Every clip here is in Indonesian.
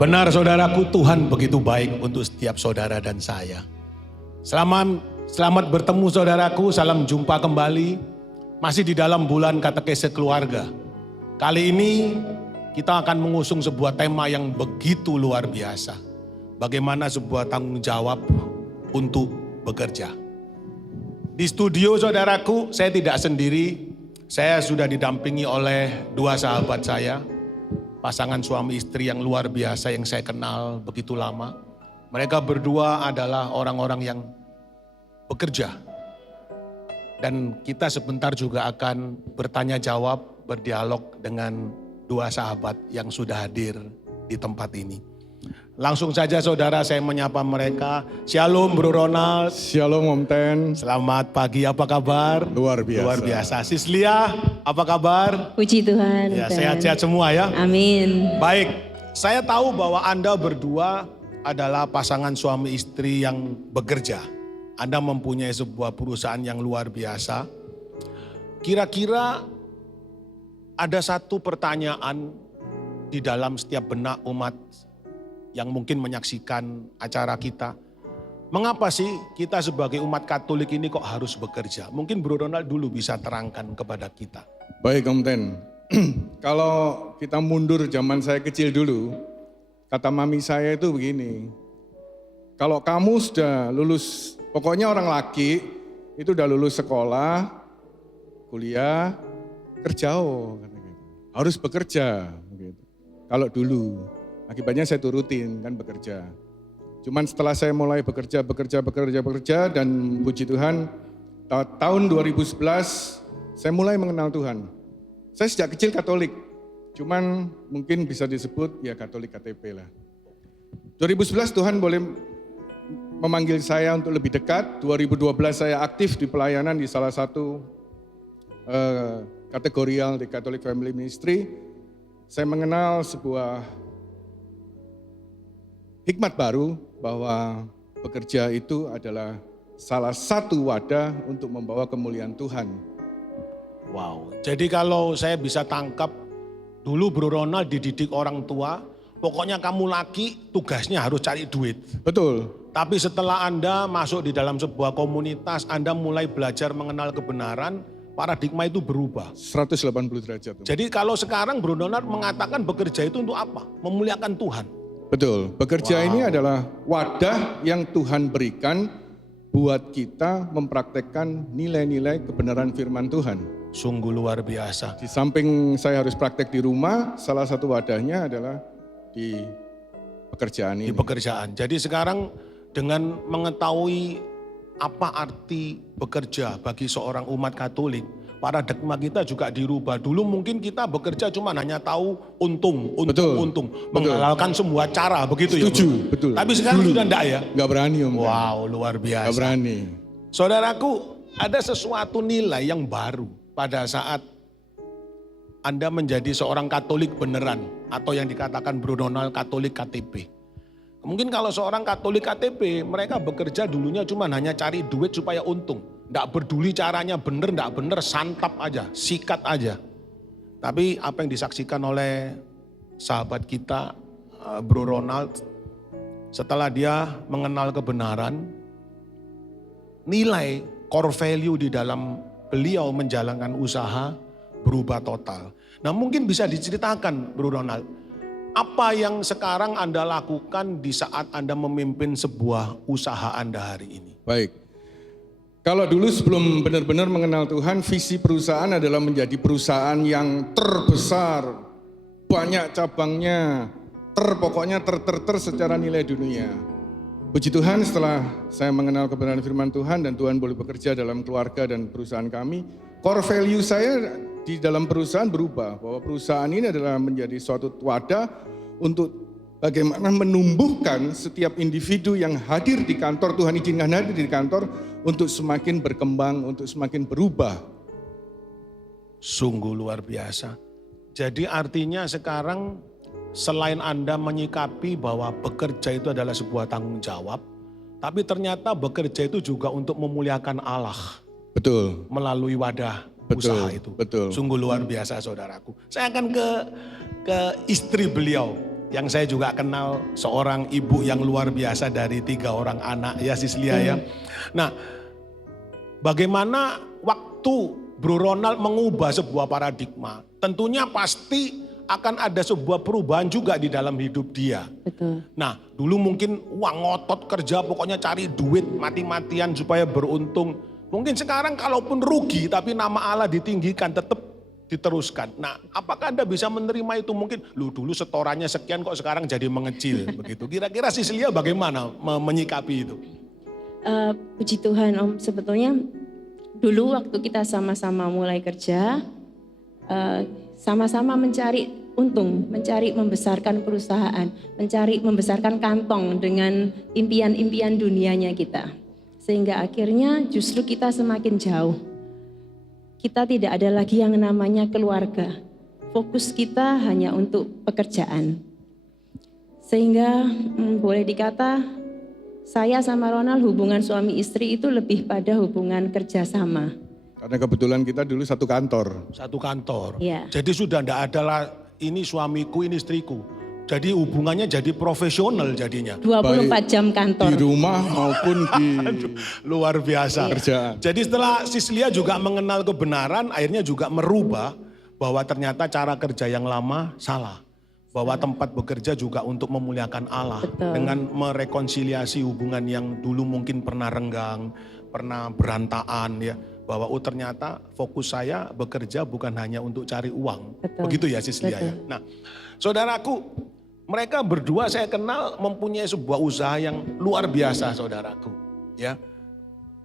Benar saudaraku, Tuhan begitu baik untuk setiap saudara dan saya. Selamat bertemu saudaraku, salam jumpa kembali. Masih di dalam bulan katekese keluarga. Kali ini kita akan mengusung sebuah tema yang begitu luar biasa. Bagaimana sebuah tanggung jawab untuk bekerja. Di studio saudaraku, saya tidak sendiri. Saya sudah didampingi oleh dua sahabat saya. Pasangan suami istri yang luar biasa yang saya kenal begitu lama. Mereka berdua adalah orang-orang yang bekerja. Dan kita sebentar juga akan bertanya jawab, berdialog dengan dua sahabat yang sudah hadir di tempat ini. Langsung saja saudara, saya menyapa mereka. Shalom Bro Ronald. Shalom Om Ten. Selamat pagi, apa kabar? Luar biasa. Luar biasa. Sislia, apa kabar? Puji Tuhan. Ya, sehat-sehat semua ya. Amin. Baik, saya tahu bahwa Anda berdua adalah pasangan suami istri yang bekerja. Anda mempunyai sebuah perusahaan yang luar biasa. Kira-kira ada satu pertanyaan di dalam setiap benak umat yang mungkin menyaksikan acara kita. Mengapa sih kita sebagai umat Katolik ini kok harus bekerja? Mungkin Bro Ronald dulu bisa terangkan kepada kita. Baik Om Ten. Kalau kita mundur zaman saya kecil dulu, kata mami saya itu begini. Kalau kamu sudah lulus, pokoknya orang laki itu udah lulus sekolah, kuliah, kerja harus bekerja. Gitu. Kalau dulu. Akibatnya saya turutin kan bekerja. Cuman setelah saya mulai bekerja dan puji Tuhan tahun 2011 saya mulai mengenal Tuhan. Saya sejak kecil Katolik. Cuman mungkin bisa disebut ya Katolik KTP lah. 2011 Tuhan boleh memanggil saya untuk lebih dekat. 2012 saya aktif di pelayanan di salah satu kategorial di Catholic Family Ministry. Saya mengenal sebuah hikmat baru bahwa bekerja itu adalah salah satu wadah untuk membawa kemuliaan Tuhan. Wow, jadi kalau saya bisa tangkap, dulu Bro Ronald dididik orang tua, pokoknya kamu laki tugasnya harus cari duit. Betul. Tapi setelah Anda masuk di dalam sebuah komunitas, Anda mulai belajar mengenal kebenaran, paradigma itu berubah. 180 derajat. Jadi kalau sekarang Bro Ronald mengatakan bekerja itu untuk apa? Memuliakan Tuhan. Betul, bekerja ini adalah wadah yang Tuhan berikan buat kita mempraktekkan nilai-nilai kebenaran firman Tuhan. Sungguh luar biasa. Di samping saya harus praktek di rumah, salah satu wadahnya adalah di pekerjaan ini. Di pekerjaan. Jadi sekarang dengan mengetahui apa arti bekerja bagi seorang umat Katolik, paradigma kita juga dirubah. Dulu mungkin kita bekerja cuma hanya tahu untung, menghalalkan semua cara begitu. Setuju, ya. Betul. Tapi sekarang sudah enggak ya? Enggak berani Om. Wow, luar biasa. Enggak berani. Saudaraku, ada sesuatu nilai yang baru pada saat Anda menjadi seorang Katolik beneran atau yang dikatakan Bro Ronald Katolik KTP. Mungkin kalau seorang Katolik KTP, mereka bekerja dulunya cuma hanya cari duit supaya untung. Nggak peduli caranya bener, nggak bener, santap aja, sikat aja. Tapi apa yang disaksikan oleh sahabat kita, Bro Ronald, setelah dia mengenal kebenaran, nilai core value di dalam beliau menjalankan usaha berubah total. Nah mungkin bisa diceritakan Bro Ronald, apa yang sekarang Anda lakukan di saat Anda memimpin sebuah usaha Anda hari ini? Baik. Kalau dulu sebelum benar-benar mengenal Tuhan, visi perusahaan adalah menjadi perusahaan yang terbesar, banyak cabangnya, pokoknya ter secara nilai dunia. Puji Tuhan setelah saya mengenal kebenaran firman Tuhan dan Tuhan boleh bekerja dalam keluarga dan perusahaan kami, core value saya di dalam perusahaan berubah, bahwa perusahaan ini adalah menjadi suatu wadah untuk bagaimana menumbuhkan setiap individu yang hadir di kantor, Tuhan izinkan hadir di kantor untuk semakin berkembang, untuk semakin berubah. Sungguh luar biasa. Jadi artinya sekarang selain Anda menyikapi bahwa bekerja itu adalah sebuah tanggung jawab, tapi ternyata bekerja itu juga untuk memuliakan Allah. Betul. Melalui wadah Betul, usaha itu. betul. Sungguh luar biasa saudaraku. Saya akan ke istri beliau. yang saya juga kenal seorang ibu yang luar biasa dari 3 orang anak ya Sislia ya. Nah, bagaimana waktu Bro Ronald mengubah sebuah paradigma? Tentunya pasti akan ada sebuah perubahan juga di dalam hidup dia. Betul. Nah, dulu mungkin uang ngotot kerja pokoknya cari duit mati-matian supaya beruntung. Mungkin sekarang kalaupun rugi tapi nama Allah ditinggikan tetap diteruskan. Nah, apakah Anda bisa menerima itu? Mungkin lu dulu setorannya sekian kok sekarang jadi mengecil begitu. Kira-kira Sislia bagaimana menyikapi itu? Puji Tuhan Om, sebetulnya dulu waktu kita sama-sama mulai kerja, sama-sama mencari untung, mencari membesarkan perusahaan, mencari membesarkan kantong dengan impian-impian dunianya kita. Sehingga akhirnya justru kita semakin jauh. Kita tidak ada lagi yang namanya keluarga. Fokus kita hanya untuk pekerjaan. Sehingga boleh dikata saya sama Ronald hubungan suami istri itu lebih pada hubungan kerjasama. Karena kebetulan kita dulu satu kantor. Satu kantor. Iya. Jadi sudah tidak ada lah ini suamiku, ini istriku. Jadi hubungannya jadi profesional jadinya. 24 jam kantor. Di rumah maupun di Luar biasa. kerjaan. Jadi setelah Sislia juga mengenal kebenaran, akhirnya juga merubah bahwa ternyata cara kerja yang lama salah. Bahwa tempat bekerja juga untuk memuliakan Allah. Betul. Dengan merekonsiliasi hubungan yang dulu mungkin pernah renggang, pernah berantakan ya. Bahwa ternyata fokus saya bekerja bukan hanya untuk cari uang. Betul. Begitu ya Sislia ya. Nah, saudaraku, mereka berdua saya kenal mempunyai sebuah usaha yang luar biasa saudaraku. Ya.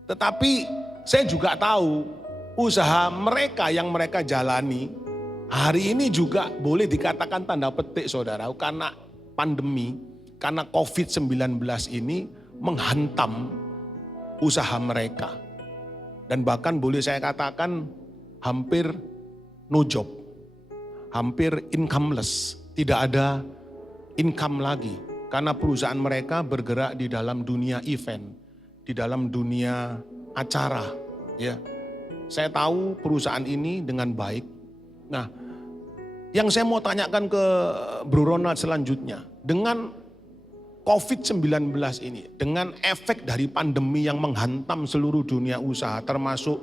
Tetapi saya juga tahu usaha mereka yang mereka jalani hari ini juga boleh dikatakan tanda petik saudara. Karena pandemi, karena COVID-19 ini menghantam usaha mereka. Dan bahkan boleh saya katakan hampir no job. Hampir incomeless. Tidak ada income lagi. Karena perusahaan mereka bergerak di dalam dunia event. Di dalam dunia acara. Ya, saya tahu perusahaan ini dengan baik. Nah, yang saya mau tanyakan ke Bro Ronald selanjutnya. Dengan COVID-19 ini, dengan efek dari pandemi yang menghantam seluruh dunia usaha, termasuk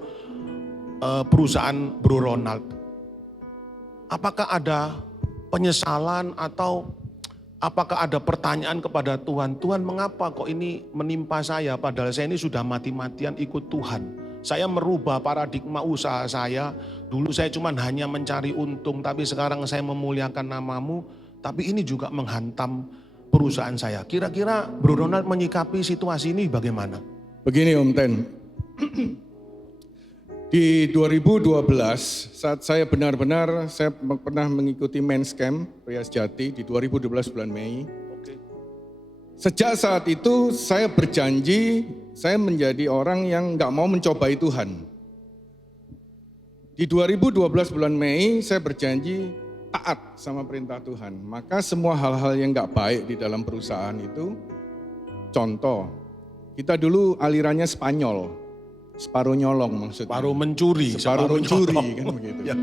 perusahaan Bro Ronald. Apakah ada penyesalan atau apakah ada pertanyaan kepada Tuhan? Tuhan, mengapa kok ini menimpa saya padahal saya ini sudah mati-matian ikut Tuhan. Saya merubah paradigma usaha saya. Dulu saya cuma hanya mencari untung, tapi sekarang saya memuliakan namamu. Tapi ini juga menghantam perusahaan saya. Kira-kira Bro Ronald menyikapi situasi ini bagaimana? Begini Om Ten, di 2012 saat saya saya pernah mengikuti Men's Camp Pria Sejati di 2012 bulan Mei. Sejak saat itu saya berjanji saya menjadi orang yang gak mau mencobai Tuhan. Di 2012 bulan Mei saya berjanji taat sama perintah Tuhan. Maka semua hal-hal yang gak baik di dalam perusahaan itu, contoh, kita dulu alirannya Spanyol, separuh nyolong maksudnya. Separuh mencuri. Separuh mencuri kan begitu. Ya.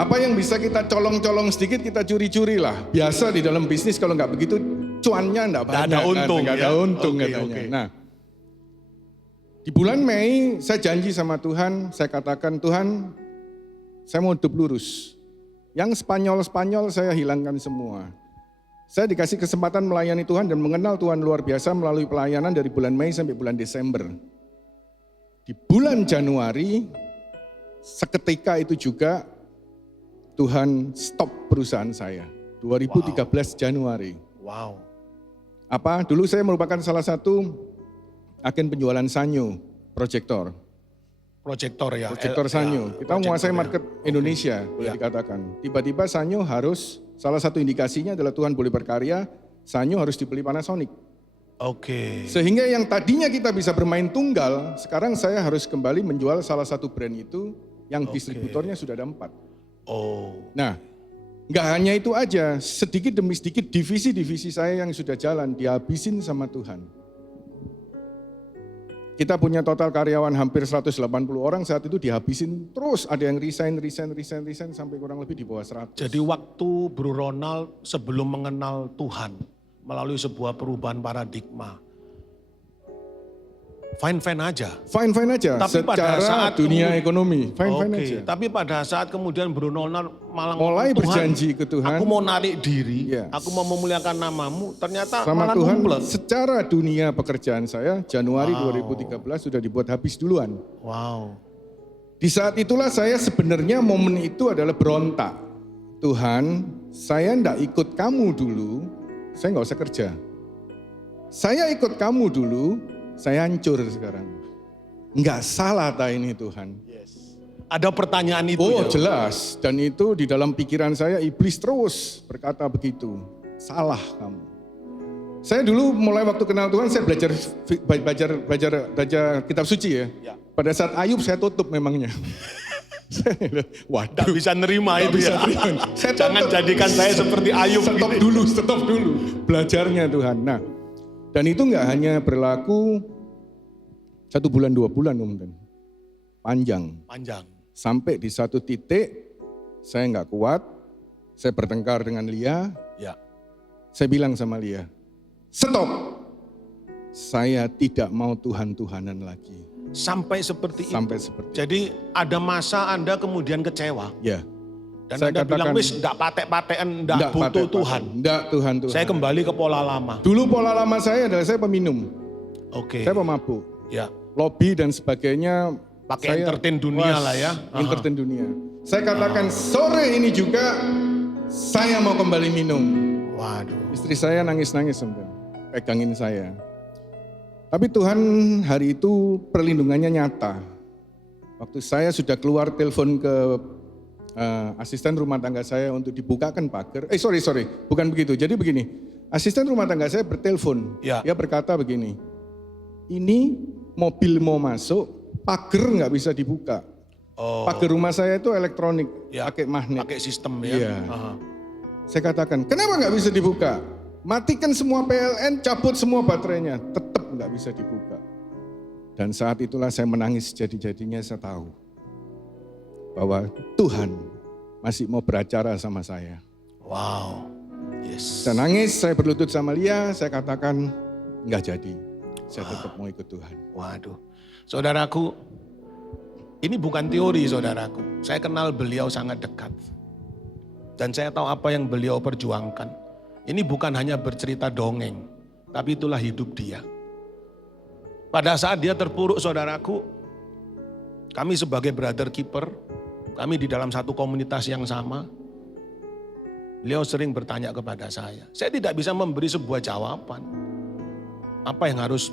Apa yang bisa kita colong-colong sedikit kita curi-curi lah. Biasa di dalam bisnis kalau nggak begitu cuannya nggak banyak. Ada untung, nggak ada untung katanya. Okay. Nah, di bulan Mei saya janji sama Tuhan, saya katakan Tuhan, saya mau hidup lurus. Yang Spanyol-Spanyol saya hilangkan semua. Saya dikasih kesempatan melayani Tuhan dan mengenal Tuhan luar biasa melalui pelayanan dari bulan Mei sampai bulan Desember. Di bulan Januari, seketika itu juga Tuhan stop perusahaan saya. 2013 Januari. Wow. Apa? Dulu saya merupakan salah satu agen penjualan Sanyo, proyektor. Proyektor ya. Proyektor Sanyo. Kita menguasai market Indonesia, boleh Ya. dikatakan. Tiba-tiba Sanyo harus, salah satu indikasinya adalah Tuhan boleh berkarya, Sanyo harus dibeli Panasonic. Oke. Sehingga yang tadinya kita bisa bermain tunggal, sekarang saya harus kembali menjual salah satu brand itu yang distributornya sudah ada 4. Oh. Nah, nggak hanya itu aja, sedikit demi sedikit divisi-divisi saya yang sudah jalan dihabisin sama Tuhan. Kita punya total karyawan hampir 180 orang, saat itu dihabisin terus, ada yang resign sampai kurang lebih di bawah 100. Jadi waktu Bro Ronald sebelum mengenal Tuhan melalui sebuah perubahan paradigma, fine-fine aja. Fine-fine aja, Tapi pada secara saat dunia ekonomi, fine-fine Oke, aja. tapi pada saat kemudian Bro Ronald malah Mulai ngomong, berjanji ke Tuhan, aku mau narik diri, Yes. aku mau memuliakan namamu, ternyata sama malah Tuhan, numplek. secara dunia pekerjaan saya, Januari 2013 sudah dibuat habis duluan. Wow. Di saat itulah saya sebenarnya momen itu adalah berontak. Tuhan, saya ndak ikut kamu dulu, saya nggak usah kerja. Saya ikut kamu dulu, saya hancur sekarang. Nggak salah tak ini Tuhan. Ada pertanyaan itu Oh ya? jelas, dan itu di dalam pikiran saya iblis terus berkata begitu. Salah kamu. Saya dulu mulai waktu kenal Tuhan saya belajar kitab suci ya. Pada saat Ayub saya tutup memangnya. Tidak bisa nerima Nggak itu bisa ya. nerima. Saya Jangan tutup. jadikan saya seperti Ayub. Stop dulu belajarnya Tuhan. Nah, dan itu nggak hanya berlaku 1 bulan 2 bulan Om Dan. Panjang. Panjang. Sampai di satu titik saya nggak kuat, saya bertengkar dengan Lia, Ya. saya bilang sama Lia, stop, saya tidak mau Tuhan-Tuhanan lagi. Sampai seperti Sampai itu. seperti Jadi ada masa Anda kemudian kecewa. ya. Dan Saya Anda bilang, katakan, wis enggak patek-patekan, enggak Nggak butuh patek-patek. Tuhan. Nggak Tuhan. Saya kembali ke pola lama. Dulu pola lama saya adalah saya peminum, Oke. saya pemabuk, Ya. lobby dan sebagainya. Pakai saya- entertain dunia Wah, lah ya. Aha. Entertain dunia. Saya katakan sore ini juga saya mau kembali minum. Waduh. Istri saya nangis-nangis sebenarnya, pegangin saya. Tapi Tuhan hari itu perlindungannya nyata. Waktu saya sudah keluar telepon ke asisten rumah tangga saya untuk dibukakan pagar. Sorry, bukan begitu. Jadi begini, asisten rumah tangga saya bertelepon. Ya. Dia berkata begini, ini mobil mau masuk, pagar nggak bisa dibuka. Oh, Pagar rumah saya itu elektronik, Ya. pakai magnet. pakai sistem ya. Iya. Aha. Saya katakan, kenapa nggak bisa dibuka? Matikan semua PLN, cabut semua baterainya, tetap nggak bisa dibuka. Dan saat itulah saya menangis jadi-jadinya, saya tahu bahwa Tuhan masih mau beracara sama saya. Wow. Yes. Saya nangis, saya berlutut sama Lia, saya katakan nggak jadi, saya tetap mau ikut Tuhan. Waduh. Saudaraku, ini bukan teori saudaraku. Saya kenal beliau sangat dekat. Dan saya tahu apa yang beliau perjuangkan. Ini bukan hanya bercerita dongeng, tapi itulah hidup dia. Pada saat dia terpuruk saudaraku, kami sebagai brother keeper, kami di dalam satu komunitas yang sama, beliau sering bertanya kepada saya. Saya tidak bisa memberi sebuah jawaban. Apa yang harus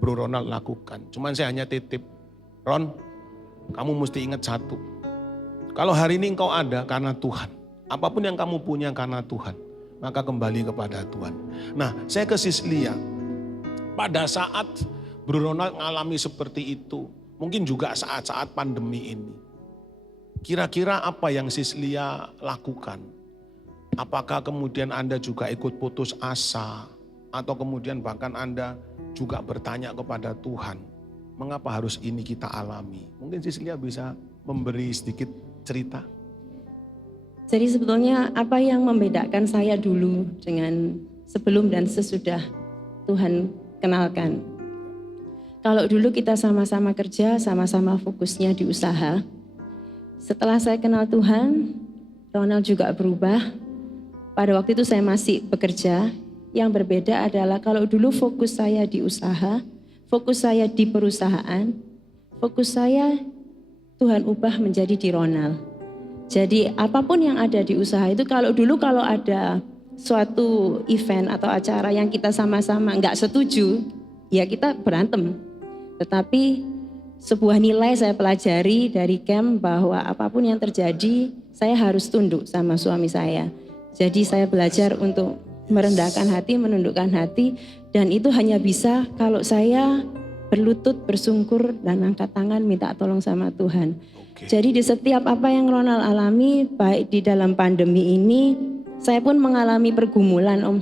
Bro Ronald lakukan. Cuman saya hanya titip, Ron, kamu mesti ingat satu. Kalau hari ini engkau ada karena Tuhan. Apapun yang kamu punya karena Tuhan. Maka kembali kepada Tuhan. Nah, saya ke Sis Lia. Pada saat Bro Ronald mengalami seperti itu. Mungkin juga saat-saat pandemi ini. Kira-kira apa yang Sis Lia lakukan? Apakah kemudian Anda juga ikut putus asa? Atau kemudian bahkan Anda juga bertanya kepada Tuhan, mengapa harus ini kita alami? Mungkin Sis Lia bisa memberi sedikit cerita. Jadi sebetulnya apa yang membedakan saya dulu dengan sebelum dan sesudah Tuhan kenalkan. Kalau dulu kita sama-sama kerja, sama-sama fokusnya di usaha. Setelah saya kenal Tuhan, Ronald juga berubah. Pada waktu itu saya masih bekerja. Yang berbeda adalah kalau dulu fokus saya di usaha, fokus saya di perusahaan, fokus saya Tuhan ubah menjadi di Ronald. Jadi apapun yang ada di usaha itu kalau ada suatu event atau acara yang kita sama-sama nggak setuju, ya kita berantem. Tetapi sebuah nilai saya pelajari dari camp bahwa apapun yang terjadi, saya harus tunduk sama suami saya. Jadi saya belajar untuk merendahkan hati, menundukkan hati, dan itu hanya bisa kalau saya berlutut, bersungkur, dan angkat tangan minta tolong sama Tuhan. Jadi di setiap apa yang Ronald alami, baik di dalam pandemi ini, saya pun mengalami pergumulan Om.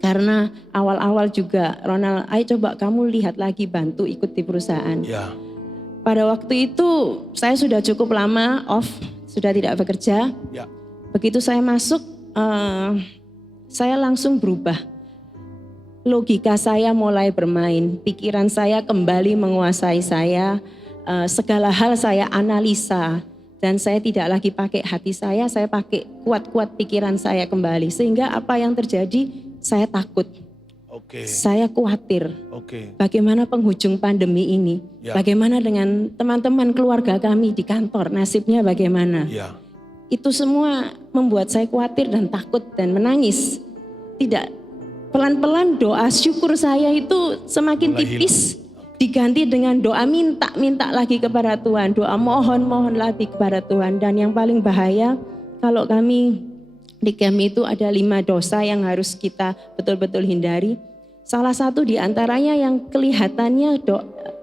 Karena awal-awal juga, Ronald, ayo coba kamu lihat lagi, bantu ikut di perusahaan. Ya. Pada waktu itu saya sudah cukup lama off, sudah tidak bekerja. Ya. Begitu saya masuk, saya langsung berubah. Logika saya mulai bermain, pikiran saya kembali menguasai saya, segala hal saya analisa. Dan saya tidak lagi pakai hati saya pakai kuat-kuat pikiran saya kembali. Sehingga apa yang terjadi, saya takut. Oke. Saya khawatir. Oke. Bagaimana penghujung pandemi ini? Ya. Bagaimana dengan teman-teman keluarga kami di kantor? Nasibnya bagaimana? Ya. Itu semua membuat saya khawatir dan takut dan menangis. Tidak, pelan-pelan doa syukur saya itu semakin Mulai tipis. Diganti dengan doa minta lagi kepada Tuhan. Doa mohon lagi kepada Tuhan. Dan yang paling bahaya, kalau kami di camp itu ada 5 dosa yang harus kita betul-betul hindari. Salah satu di antaranya yang kelihatannya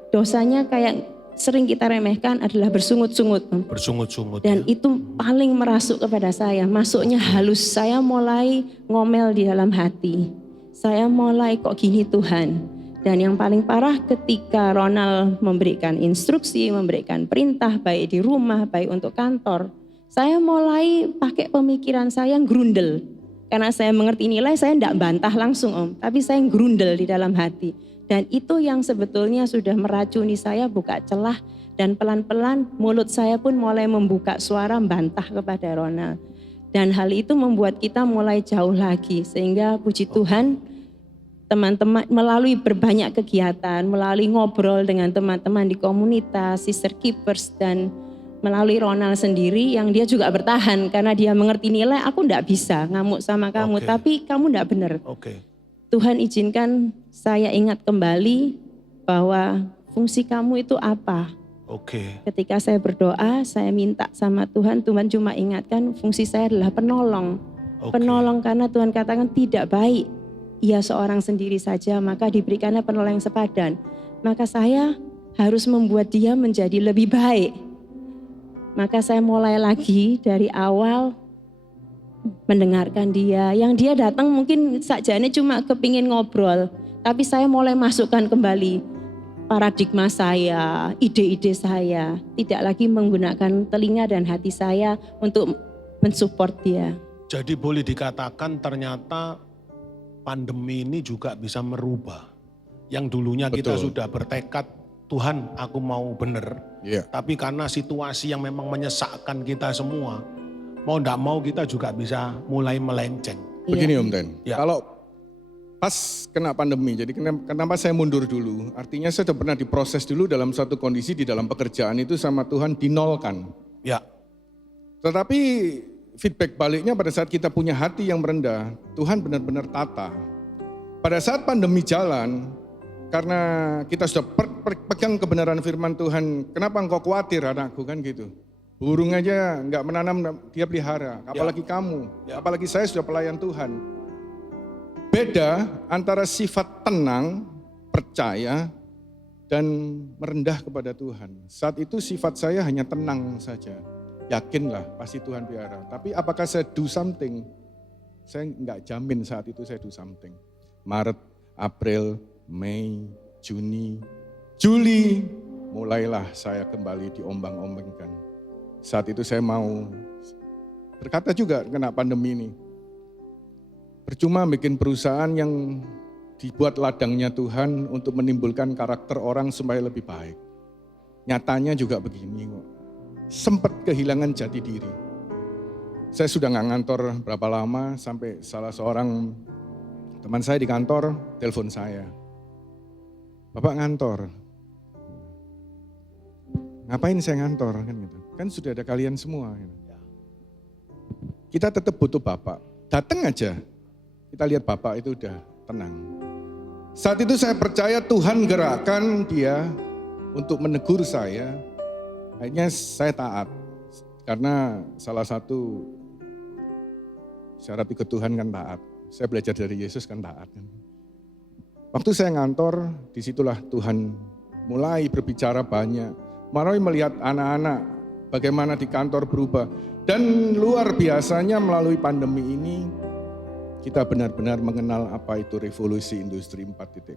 dosanya kayak sering kita remehkan adalah bersungut-sungut. Bersungut-sungut. Dan Ya. itu paling merasuk kepada saya. Masuknya halus, saya mulai ngomel di dalam hati. Saya mulai kok gini Tuhan. Dan yang paling parah ketika Ronald memberikan instruksi, memberikan perintah baik di rumah, baik untuk kantor. Saya mulai pakai pemikiran saya yang grundel. Karena saya mengerti nilai, saya tidak bantah langsung Om. Tapi saya grundel di dalam hati. Dan itu yang sebetulnya sudah meracuni saya, buka celah. Dan pelan-pelan mulut saya pun mulai membuka suara bantah kepada Ronald. Dan hal itu membuat kita mulai jauh lagi. Sehingga puji Tuhan, teman-teman melalui berbanyak kegiatan, melalui ngobrol dengan teman-teman di komunitas, sister keepers, dan melalui Ronald sendiri yang dia juga bertahan karena dia mengerti nilai, aku enggak bisa ngamuk sama kamu, Oke. tapi kamu enggak benar. Oke. Tuhan izinkan saya ingat kembali bahwa fungsi kamu itu apa. Oke. Ketika saya berdoa, saya minta sama Tuhan, Tuhan cuma ingatkan fungsi saya adalah penolong. Oke. Penolong karena Tuhan katakan tidak baik. Ia seorang sendiri saja, maka diberikannya penolong yang sepadan. Maka saya harus membuat dia menjadi lebih baik. Maka saya mulai lagi dari awal mendengarkan dia. Yang dia datang mungkin sakjane cuma kepingin ngobrol. Tapi saya mulai masukkan kembali paradigma saya, ide-ide saya. Tidak lagi menggunakan telinga dan hati saya untuk mensupport dia. Jadi boleh dikatakan ternyata pandemi ini juga bisa merubah. Yang dulunya kita Betul. sudah bertekad, Tuhan aku mau benar. Iya. Tapi karena situasi yang memang menyesakkan kita semua, mau tidak mau kita juga bisa mulai melenceng. Begini Iya. Om Ten, Ya. kalau pas kena pandemi, jadi kenapa saya mundur dulu? Artinya saya sudah pernah diproses dulu dalam satu kondisi di dalam pekerjaan itu sama Tuhan dinolkan. Ya. Tetapi feedback baliknya pada saat kita punya hati yang merendah, Tuhan benar-benar tata. Pada saat pandemi jalan, karena kita sudah pegang kebenaran firman Tuhan, kenapa engkau khawatir anakku kan gitu. Burung aja nggak menanam, dia pelihara, apalagi kamu, apalagi saya sudah pelayan Tuhan. Beda antara sifat tenang, percaya, dan merendah kepada Tuhan. Saat itu sifat saya hanya tenang saja. Yakinlah pasti Tuhan pelihara. Tapi apakah saya do something? Saya nggak jamin saat itu saya do something. Maret, April, Mei, Juni, Juli, mulailah saya kembali diombang-ombangkan. Saat itu saya mau berkata juga kena pandemi ini. Percuma bikin perusahaan yang dibuat ladangnya Tuhan untuk menimbulkan karakter orang supaya lebih baik. Nyatanya juga begini kok. Sempat kehilangan jati diri. Saya sudah nggak ngantor berapa lama sampai salah seorang teman saya di kantor telepon saya. Bapak ngantor. Ngapain saya ngantor kan gitu. Kan sudah ada kalian semua. Gitu. Kita tetap butuh Bapak. Datang aja. Kita lihat Bapak itu udah tenang. Saat itu saya percaya Tuhan gerakkan dia untuk menegur saya. Akhirnya saya taat. Karena salah satu syarat ikut Tuhan kan taat. Saya belajar dari Yesus kan taat. Waktu saya ngantor, disitulah Tuhan mulai berbicara banyak. Mulai melihat anak-anak bagaimana di kantor berubah. Dan luar biasanya melalui pandemi ini, kita benar-benar mengenal apa itu revolusi industri 4.0.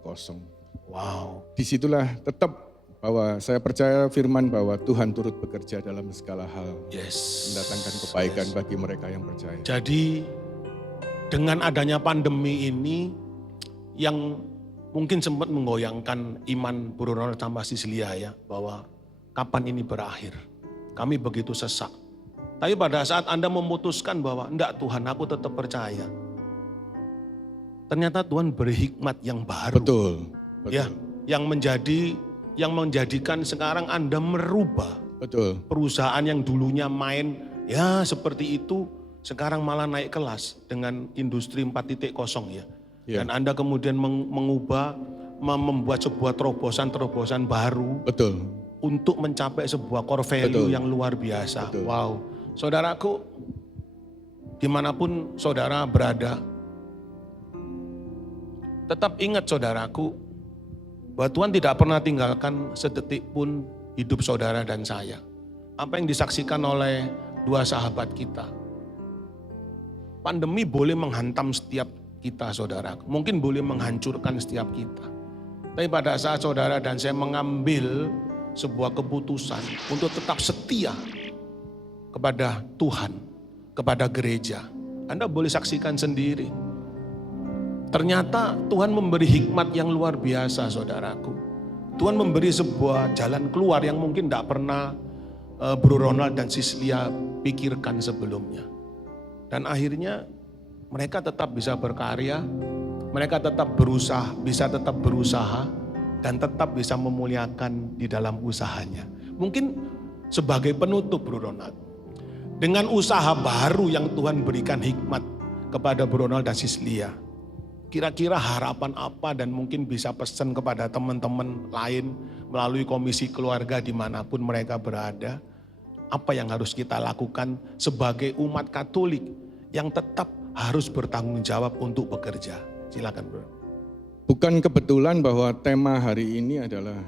Wow. Disitulah tetap bahwa saya percaya firman bahwa Tuhan turut bekerja dalam segala hal. Yes. Mendatangkan kebaikan bagi mereka yang percaya. Jadi dengan adanya pandemi ini yang mungkin sempat menggoyangkan iman Bro Ronald sama Sislia ya, bahwa kapan ini berakhir. Kami begitu sesak. Tapi pada saat Anda memutuskan bahwa enggak Tuhan, aku tetap percaya. Ternyata Tuhan beri hikmat yang baru. Betul. Ya, yang menjadikan sekarang Anda merubah Betul. perusahaan yang dulunya main ya seperti itu, sekarang malah naik kelas dengan industri 4.0 ya. Ya. Dan Anda kemudian mengubah, membuat sebuah terobosan-terobosan baru. Betul. Untuk mencapai sebuah core value Betul. yang luar biasa. Betul. Wow. Saudaraku, dimanapun saudara berada, tetap ingat saudaraku, bahwa Tuhan tidak pernah tinggalkan sedetik pun hidup saudara dan saya. Apa yang disaksikan oleh dua sahabat kita. Pandemi boleh menghantam setiap kita saudara. Mungkin boleh menghancurkan setiap kita. Tapi pada saat saudara dan saya mengambil sebuah keputusan untuk tetap setia kepada Tuhan, kepada gereja. Anda boleh saksikan sendiri. Ternyata Tuhan memberi hikmat yang luar biasa saudaraku. Tuhan memberi sebuah jalan keluar yang mungkin tidak pernah Bro Ronald dan Sislia pikirkan sebelumnya. Dan akhirnya mereka tetap bisa berkarya, mereka tetap bisa tetap berusaha, dan tetap bisa memuliakan di dalam usahanya. Mungkin sebagai penutup Bro Ronald, dengan usaha baru yang Tuhan berikan hikmat kepada Bro Ronald dan Sislia, kira-kira harapan apa dan mungkin bisa pesan kepada teman-teman lain melalui komisi keluarga dimanapun mereka berada. Apa yang harus kita lakukan sebagai umat Katolik yang tetap harus bertanggung jawab untuk bekerja. Silakan Bro. Bukan kebetulan bahwa tema hari ini adalah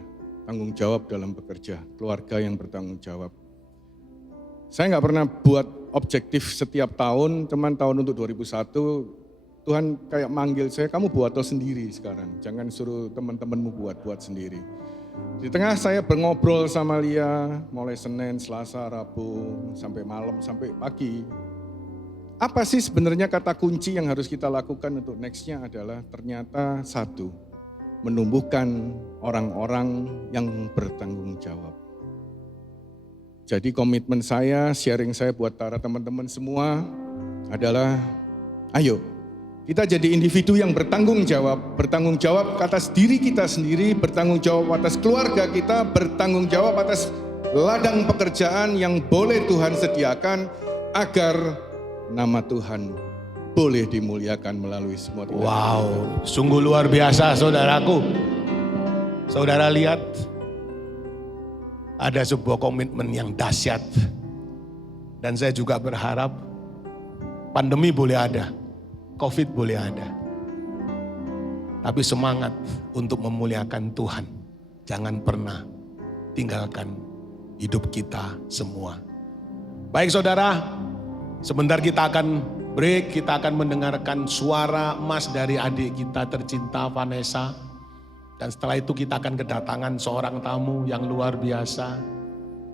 tanggung jawab dalam bekerja, keluarga yang bertanggung jawab. Saya nggak pernah buat objektif setiap tahun, cuman tahun untuk 2001, Tuhan kayak manggil saya, kamu buat sendiri sekarang, jangan suruh teman-temanmu buat sendiri. Di tengah saya berngobrol sama Lia, mulai Senin, Selasa, Rabu, sampai malam, sampai pagi. Apa sih sebenarnya kata kunci yang harus kita lakukan untuk nextnya adalah ternyata satu, menumbuhkan orang-orang yang bertanggung jawab. Jadi komitmen saya, sharing saya buat para teman-teman semua adalah ayo kita jadi individu yang bertanggung jawab atas diri kita sendiri, bertanggung jawab atas keluarga kita, bertanggung jawab atas ladang pekerjaan yang boleh Tuhan sediakan agar nama Tuhan boleh dimuliakan melalui semua tindakan. Wow, sungguh luar biasa saudaraku. Saudara lihat, ada sebuah komitmen yang dahsyat. Dan saya juga berharap pandemi boleh ada, COVID boleh ada. Tapi semangat untuk memuliakan Tuhan. Jangan pernah tinggalkan hidup kita semua. Baik saudara, sebentar kita akan break, kita akan mendengarkan suara emas dari adik kita tercinta Vanessa. Dan setelah itu kita akan kedatangan seorang tamu yang luar biasa,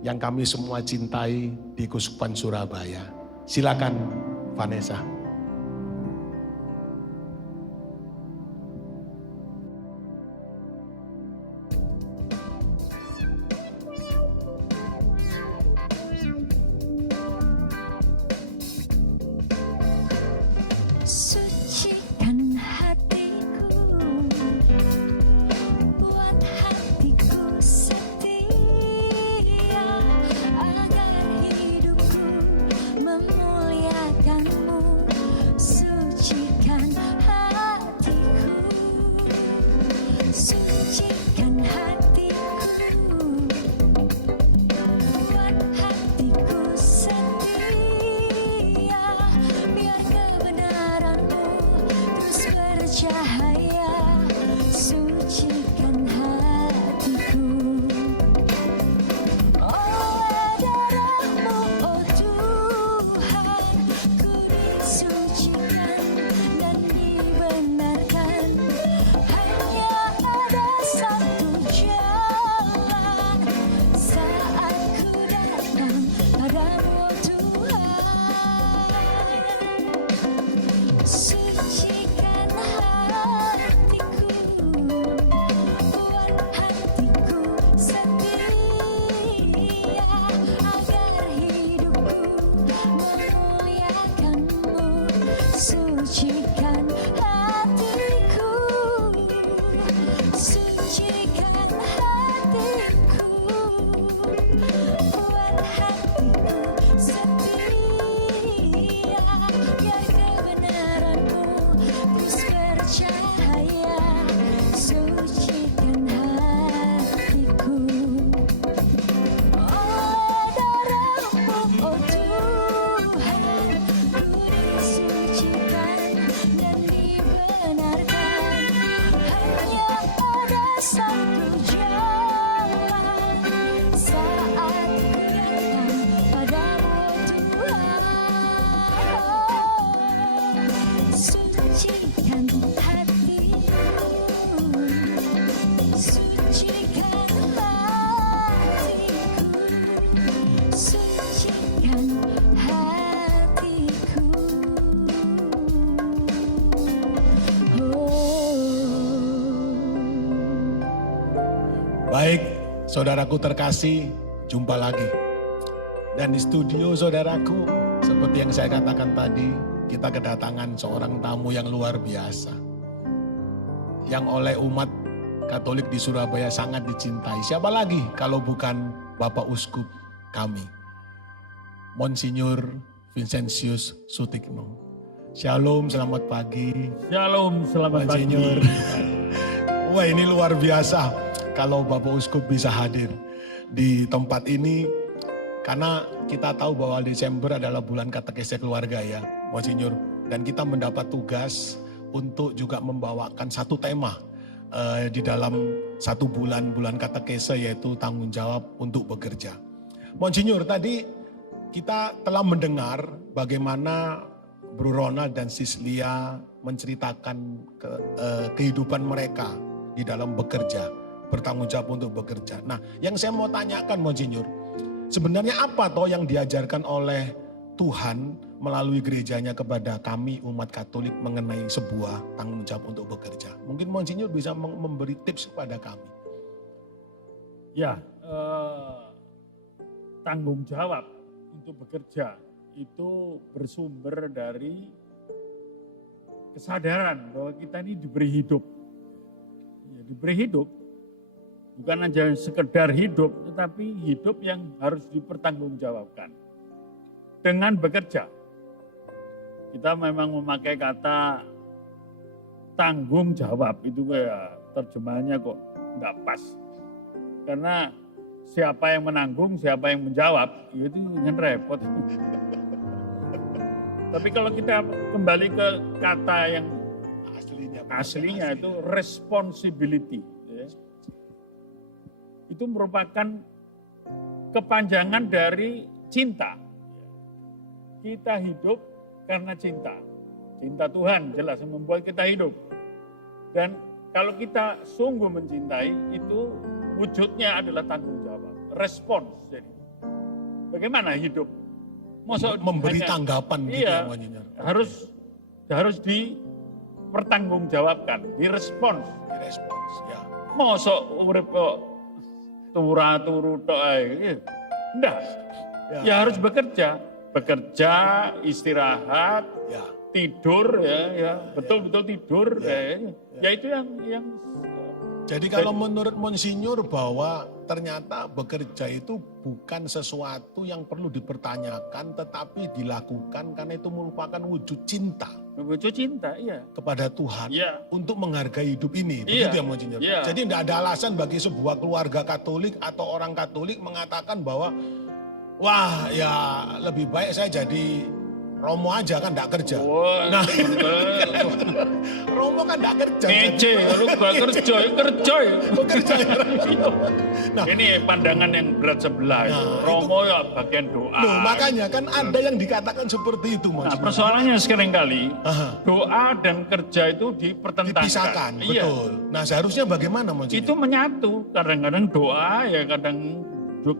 yang kami semua cintai di Keuskupan Surabaya. Silakan Vanessa. Sucikan hatiku, buat hatiku setia, agar hidupku memuliakanmu. sucikan hatiku, sucikan hatiku, buat hatiku setia, biar kebenaranmu terus bercahaya, sucikan hatiku. Oleh darahmu, oh Tuhan, ku disucikan dan dibenarkan. Hanya ada satu jalan saat ku datang padamu Tuhan. Sucikan hatiku, sucikan hatiku, sucikan hatiku. Baik, saudaraku terkasih, jumpa lagi. Dan di studio saudaraku, seperti yang saya katakan tadi, kita kedatangan seorang tamu yang luar biasa. Yang oleh umat Katolik di Surabaya sangat dicintai. Siapa lagi kalau bukan Bapak Uskup kami, Monsinyur Vincentius Sutikno. Shalom, selamat pagi. Shalom, selamat pagi. Monsinyur. Wah, ini luar biasa kalau Bapak Uskup bisa hadir di tempat ini, karena kita tahu bahwa Desember adalah bulan katekese keluarga ya, Monsinyur. Dan kita mendapat tugas untuk juga membawakan satu tema di dalam satu bulan katekese, yaitu tanggung jawab untuk bekerja. Monsinyur, tadi kita telah mendengar bagaimana Bro Ronald dan Sis Lia menceritakan kehidupan mereka di dalam bekerja, bertanggung jawab untuk bekerja. Nah, yang saya mau tanyakan Monsinyur, sebenarnya apa toh yang diajarkan oleh Tuhan melalui gerejanya kepada kami umat Katolik mengenai sebuah tanggung jawab untuk bekerja? Mungkin Monsinyur bisa memberi tips kepada kami. Ya, tanggung jawab untuk bekerja itu bersumber dari kesadaran bahwa kita ini diberi hidup. Ya, diberi hidup, bukan hanya sekedar hidup, tetapi hidup yang harus dipertanggungjawabkan. Dengan bekerja, kita memang memakai kata tanggung jawab, itu kayak terjemahannya kok nggak pas. Karena siapa yang menanggung, siapa yang menjawab, itu kan repot. Tapi kalau kita kembali ke kata yang aslinya itu responsibility. Ya. Itu merupakan kepanjangan dari cinta. Kita hidup karena cinta. Cinta Tuhan jelas yang membuat kita hidup. Dan kalau kita sungguh mencintai, itu wujudnya adalah tanggung jawab. Respons. Jadi, bagaimana hidup? Memberi tanggapan gitu ya, Monsinyur. Harus dipertanggungjawabkan, direspons. Direspons, ya. Mosok urip kok turu tok ae. Enggak. Ya harus bekerja, istirahat, Ya. tidur ya, betul-betul tidur ya itu yang Jadi kalau menurut Monsinyur bahwa ternyata bekerja itu bukan sesuatu yang perlu dipertanyakan, tetapi dilakukan karena itu merupakan wujud cinta iya. kepada Tuhan Iya. untuk menghargai hidup ini. Iya. Begitu ya Monsinyur? Iya. Jadi tidak ada alasan bagi sebuah keluarga Katolik atau orang Katolik mengatakan bahwa wah ya lebih baik saya jadi Romo aja kan enggak kerja. Wah, Nah, Romo kan enggak kerja. ngece, lu gak kerja. Bekerja. Nah, Ini pandangan yang berat sebelah. Nah, Romo ya bagian doa. loh, makanya kan ada yang dikatakan seperti itu Nah, Monsinyur. persoalannya sering kali Aha. doa dan kerja itu dipertentangkan. Dipisahkan, Iya. betul. Nah seharusnya bagaimana Monsinyur? Itu menyatu. Kadang-kadang doa ya kadang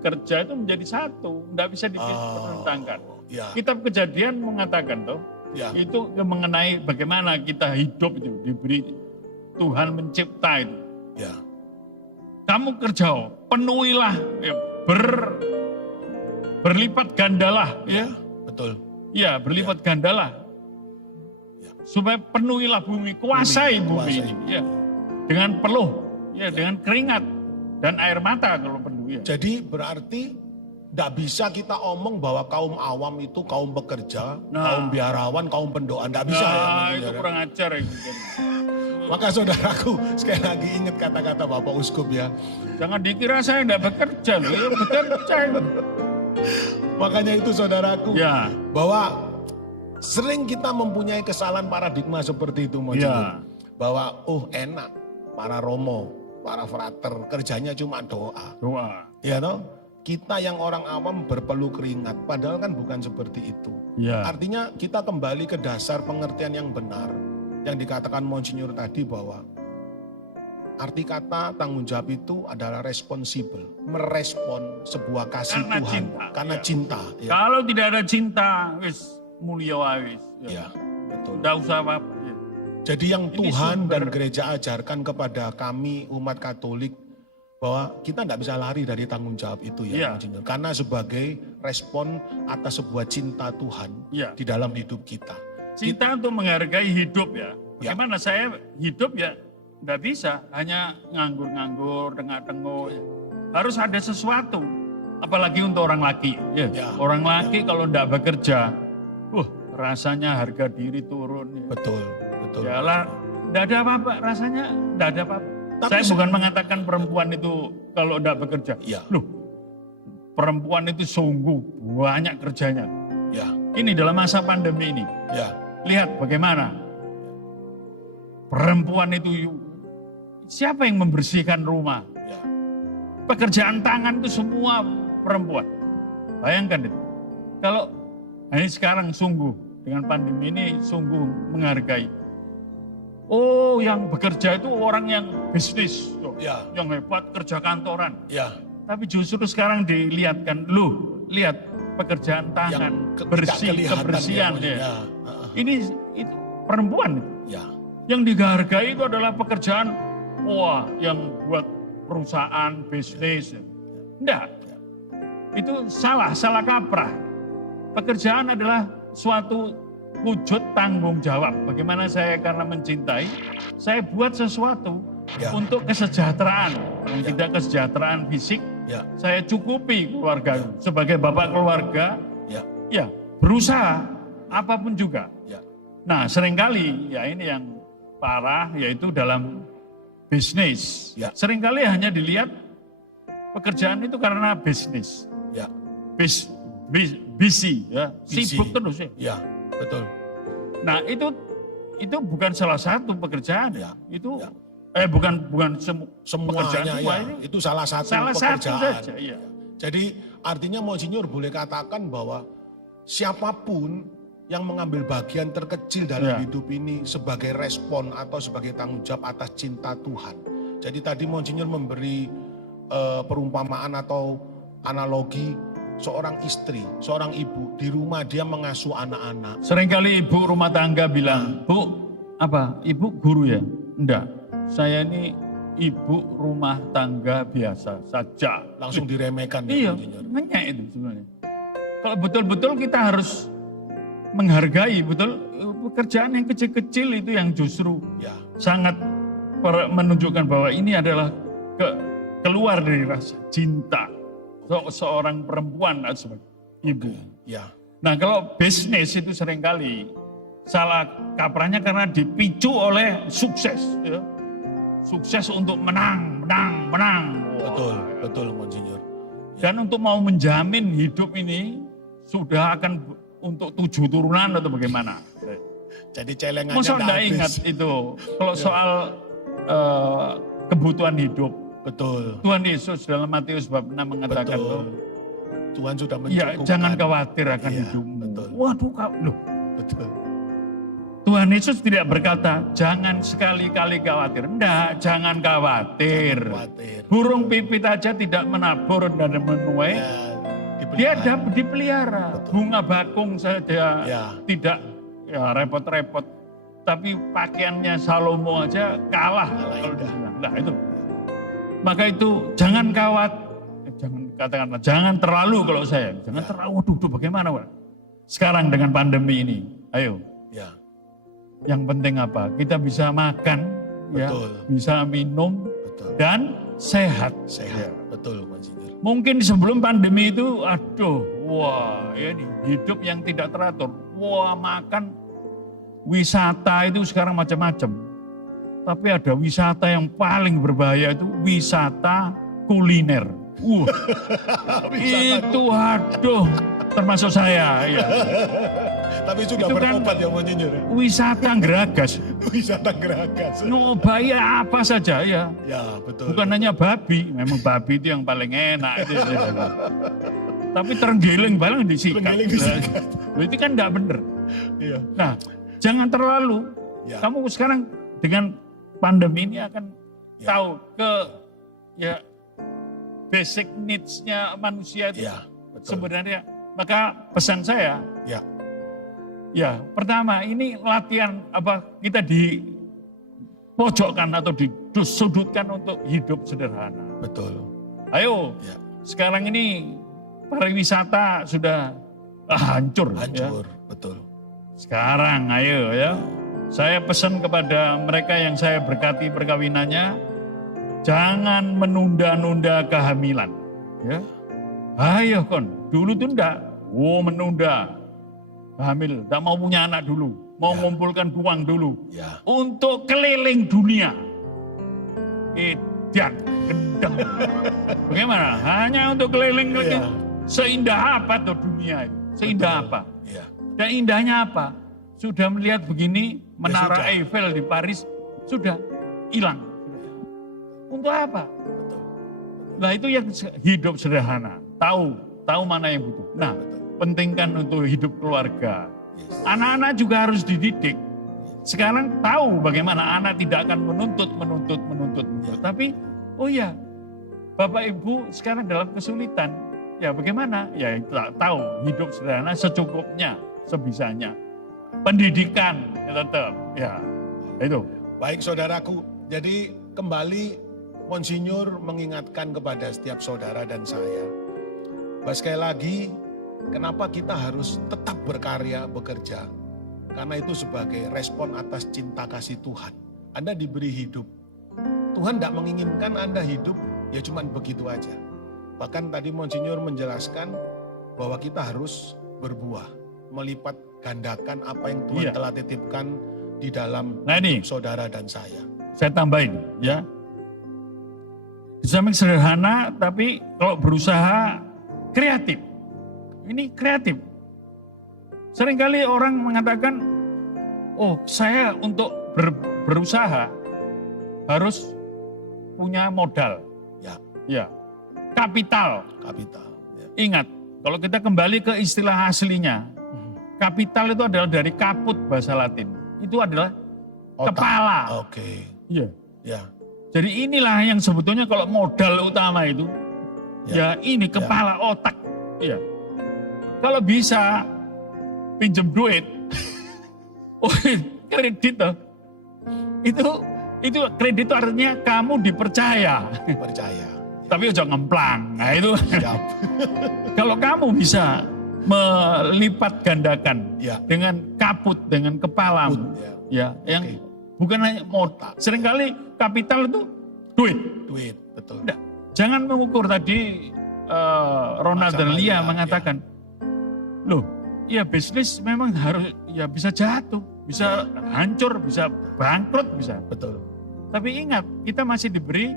kerja itu menjadi satu. Tidak bisa dipertentangkan. Ya, Kitab Kejadian mengatakan toh, ya, itu mengenai bagaimana kita hidup itu diberi Tuhan mencipta itu. ya, Kamu kerja, penuhilah, ya, berlipat gandalah, ya. betul. Iya, berlipat gandalah. Ya. supaya penuhilah bumi, kuasai bumi kuasai. ini. Ya. Dengan peluh, ya, dengan keringat dan air mata kalau perlu. Ya. Jadi berarti tidak bisa kita omong bahwa kaum awam itu kaum pekerja, kaum biarawan, kaum pendoa. Tidak bisa ya. Nah, Monsinyur, itu ya. kurang ajar ya. Maka saudaraku sekali lagi ingat kata-kata Bapak Uskup ya. Jangan dikira saya tidak bekerja loh, ya bekerja. Makanya itu saudaraku Ya, bahwa sering kita mempunyai kesalahan paradigma seperti itu Monsinyur. ya, Bahwa enak para romo, para frater kerjanya cuma doa. doa. Ya toh? Kita yang orang awam berpeluh keringat, padahal kan bukan seperti itu. Ya, Artinya kita kembali ke dasar pengertian yang benar yang dikatakan Monsinyur tadi bahwa arti kata tanggung jawab itu adalah responsible, merespon sebuah kasih Karena Tuhan cinta, karena ya. cinta. Ya, kalau tidak ada cinta, wis mulia wae wis. ya, betul. Tidak usah apa-apa. Ya. Jadi yang Ini Tuhan dan sumber- gereja ajarkan kepada kami umat Katolik bahwa kita tidak bisa lari dari tanggung jawab itu ya, Iya. Monsinyur. Karena sebagai respon atas sebuah cinta Tuhan Ya. di dalam hidup kita. Cinta untuk menghargai hidup ya. Ya. Bagaimana saya hidup ya tidak bisa hanya nganggur-nganggur, tengah-tengah. Ya. Harus ada sesuatu. Apalagi untuk orang laki. Ya. Ya. Orang laki kalau tidak bekerja, rasanya harga diri turun. Ya. Betul, betul. Ya lah, tidak ada apa-apa. Rasanya tidak ada apa-apa. Tapi Saya bukan mengatakan perempuan itu kalau tidak bekerja. Ya, Loh, perempuan itu sungguh banyak kerjanya. ya, Ini dalam masa pandemi ini. ya, Lihat bagaimana perempuan itu, siapa yang membersihkan rumah? ya. Pekerjaan tangan itu semua perempuan. Bayangkan itu. Kalau ini sekarang sungguh dengan pandemi ini sungguh menghargai. Oh, yang bekerja itu orang yang bisnis, Ya. yang hebat kerja kantoran. Ya, Tapi justru sekarang dilihatkan, lihat pekerjaan tangan, tidak bersih, kelihatan kebersihan. ya, Ya. ya. Ini itu perempuan itu. Ya, Yang dihargai itu adalah pekerjaan, yang buat perusahaan, bisnis. Enggak. Itu salah kaprah. Pekerjaan adalah suatu wujud tanggung jawab. Bagaimana saya karena mencintai, saya buat sesuatu Ya. untuk kesejahteraan. Paling Ya. tidak kesejahteraan fisik, ya, saya cukupi keluarga. Sebagai bapak keluarga, ya, ya berusaha apapun juga. ya, Nah, seringkali ya ini yang parah yaitu dalam bisnis. Ya. Seringkali hanya dilihat pekerjaan itu karena bisnis. ya, Busy ya, Busy. sibuk terus ya. ya, betul. Nah, itu bukan salah satu pekerjaan. Ya. Itu Ya. bukan pekerjaan Semuanya semua ya, ini. itu salah satu Salah satu pekerjaan. saja, iya. Jadi artinya Monsinyur boleh katakan bahwa siapapun yang mengambil bagian terkecil dalam Ya. hidup ini sebagai respon atau sebagai tanggung jawab atas cinta Tuhan. Jadi tadi Monsinyur memberi perumpamaan atau analogi seorang istri, seorang ibu di rumah dia mengasuh anak-anak. Seringkali ibu rumah tangga bilang, Bu, ibu guru ya? Enggak, saya ini ibu rumah tangga biasa saja. Langsung diremehkan Iya, ya Monsinyur. banyak itu sebenarnya. Kalau betul-betul kita harus menghargai, betul pekerjaan yang kecil-kecil itu yang justru Ya, sangat menunjukkan bahwa ini adalah keluar dari rasa cinta seorang perempuan sebagai ibu. ya, Nah, kalau bisnis itu seringkali salah kaprahnya karena dipicu oleh sukses. Ya. Sukses untuk menang. betul, Wah. betul Monsinyur. Dan untuk mau menjamin hidup ini sudah akan untuk 7 turunan atau bagaimana. Jadi celengannya Masa nggak enggak habis. ingat itu kalau soal kebutuhan hidup. Betul, Tuhan Yesus dalam Matius bab 6 mengatakan, betul. Tuhan sudah ya mencukupkan. jangan khawatir akan Iya, hidupmu. betul. Waduh, loh, Betul. Tuhan Yesus tidak berkata, jangan sekali-kali khawatir. Enggak, jangan khawatir. Khawatir. Burung pipit aja tidak menabur dan menuai. Ya, Dia dipelihara. dapat dipelihara. Betul. Bunga bakung saja Ya. tidak repot-repot. Tapi pakaiannya Salomo aja kalah. Kalah Kalau indah. dibilang. Nah itu. Maka itu jangan khawatir. Jangan terlalu kalau saya. Jangan Ya. terlalu, waduh bagaimana Pak? Sekarang dengan pandemi ini. Ayo. Ya, Yang penting apa? Kita bisa makan, ya, Betul. bisa minum, Betul. dan sehat. Sehat. Betul, Monsinyur. Mungkin sebelum pandemi itu, aduh, wah, ya ini hidup yang tidak teratur. Wah, makan, wisata itu sekarang macam-macam. Tapi ada wisata yang paling berbahaya itu wisata kuliner. Itu aduh, termasuk saya. Ya. Tapi sudah Itu kan berobat ya Monsinyur. wisata geragas, Wisata geragas. nyobai apa saja ya. Ya, betul. Bukan hanya babi, memang babi itu yang paling enak. Itu. Tapi terenggiling paling disikat. Terenggiling disikat. Nah, itu kan enggak benar. Iya. Nah, jangan terlalu. Ya. Kamu sekarang dengan pandemi ini akan Ya. tahu ke ya basic needs-nya manusia itu Ya, betul. sebenarnya. Maka pesan saya, Ya. ya pertama ini latihan apa kita dipojokkan atau disudutkan untuk hidup sederhana. Betul. Ayo, Ya. sekarang ini pariwisata sudah hancur. Ya. Hancur, betul. Sekarang ayo ya. Saya pesan kepada mereka yang saya berkati perkawinannya, jangan menunda-nunda kehamilan. Ya. Ayo kon, dulu tuh enggak. Menunda. Hamil, enggak mau punya anak dulu. Mau Ya. mengumpulkan uang dulu. Ya. Untuk keliling dunia. Edan, gendeng. Bagaimana? Hanya untuk keliling. Ya. Seindah apa tuh dunia itu? Seindah Betul. apa? Ya. Dan indahnya apa? Sudah melihat begini, Menara sudah. Eiffel di Paris, sudah hilang. Untuk apa? Betul. Nah itu yang hidup sederhana. Tahu mana yang butuh. Nah, pentingkan untuk hidup keluarga. Yes. Anak-anak juga harus dididik. Sekarang tahu bagaimana anak tidak akan menuntut. Tapi, oh ya, Bapak Ibu sekarang dalam kesulitan. Ya bagaimana? Ya tahu hidup sederhana secukupnya, sebisanya. Pendidikan ya tetap, ya itu. Baik saudaraku, jadi kembali Monsinyur mengingatkan kepada setiap saudara dan saya. Bahwa sekali lagi, kenapa kita harus tetap berkarya, bekerja. Karena itu sebagai respon atas cinta kasih Tuhan. Anda diberi hidup. Tuhan tidak menginginkan Anda hidup ya cuman begitu aja. Bahkan tadi Monsinyur menjelaskan bahwa kita harus berbuah. Melipat gandakan apa yang Tuhan Iya. telah titipkan di dalam Nah ini, saudara dan saya. saya tambahin ya. Di samping sederhana, tapi kalau berusaha kreatif. Ini kreatif. Seringkali orang mengatakan, oh saya untuk berusaha harus punya modal. Ya. Ya. Kapital. Kapital. Ya. Ingat, kalau kita kembali ke istilah aslinya, kapital itu adalah dari kaput bahasa Latin. Itu adalah Otak. kepala. Oke. Iya. Ya. Jadi inilah yang sebetulnya kalau modal utama itu, Ya. ya ini kepala otak. Iya. Kalau bisa pinjam duit, oh kredit toh. Itu kredit itu artinya kamu dipercaya. Percaya. Tapi jangan ngemplang. Nah itu Siap. kalau kamu bisa melipat gandakan Ya. dengan kaput, dengan kepalamu, Ya. ya, yang Oke. bukan hanya modal. Seringkali kapital itu duit. Duit. Betul. Nggak, jangan mengukur tadi Ronald Macam Lia lainnya, mengatakan, loh, ya bisnis memang harus ya bisa jatuh, bisa hancur, bisa bangkrut, bisa. Betul. Tapi ingat, kita masih diberi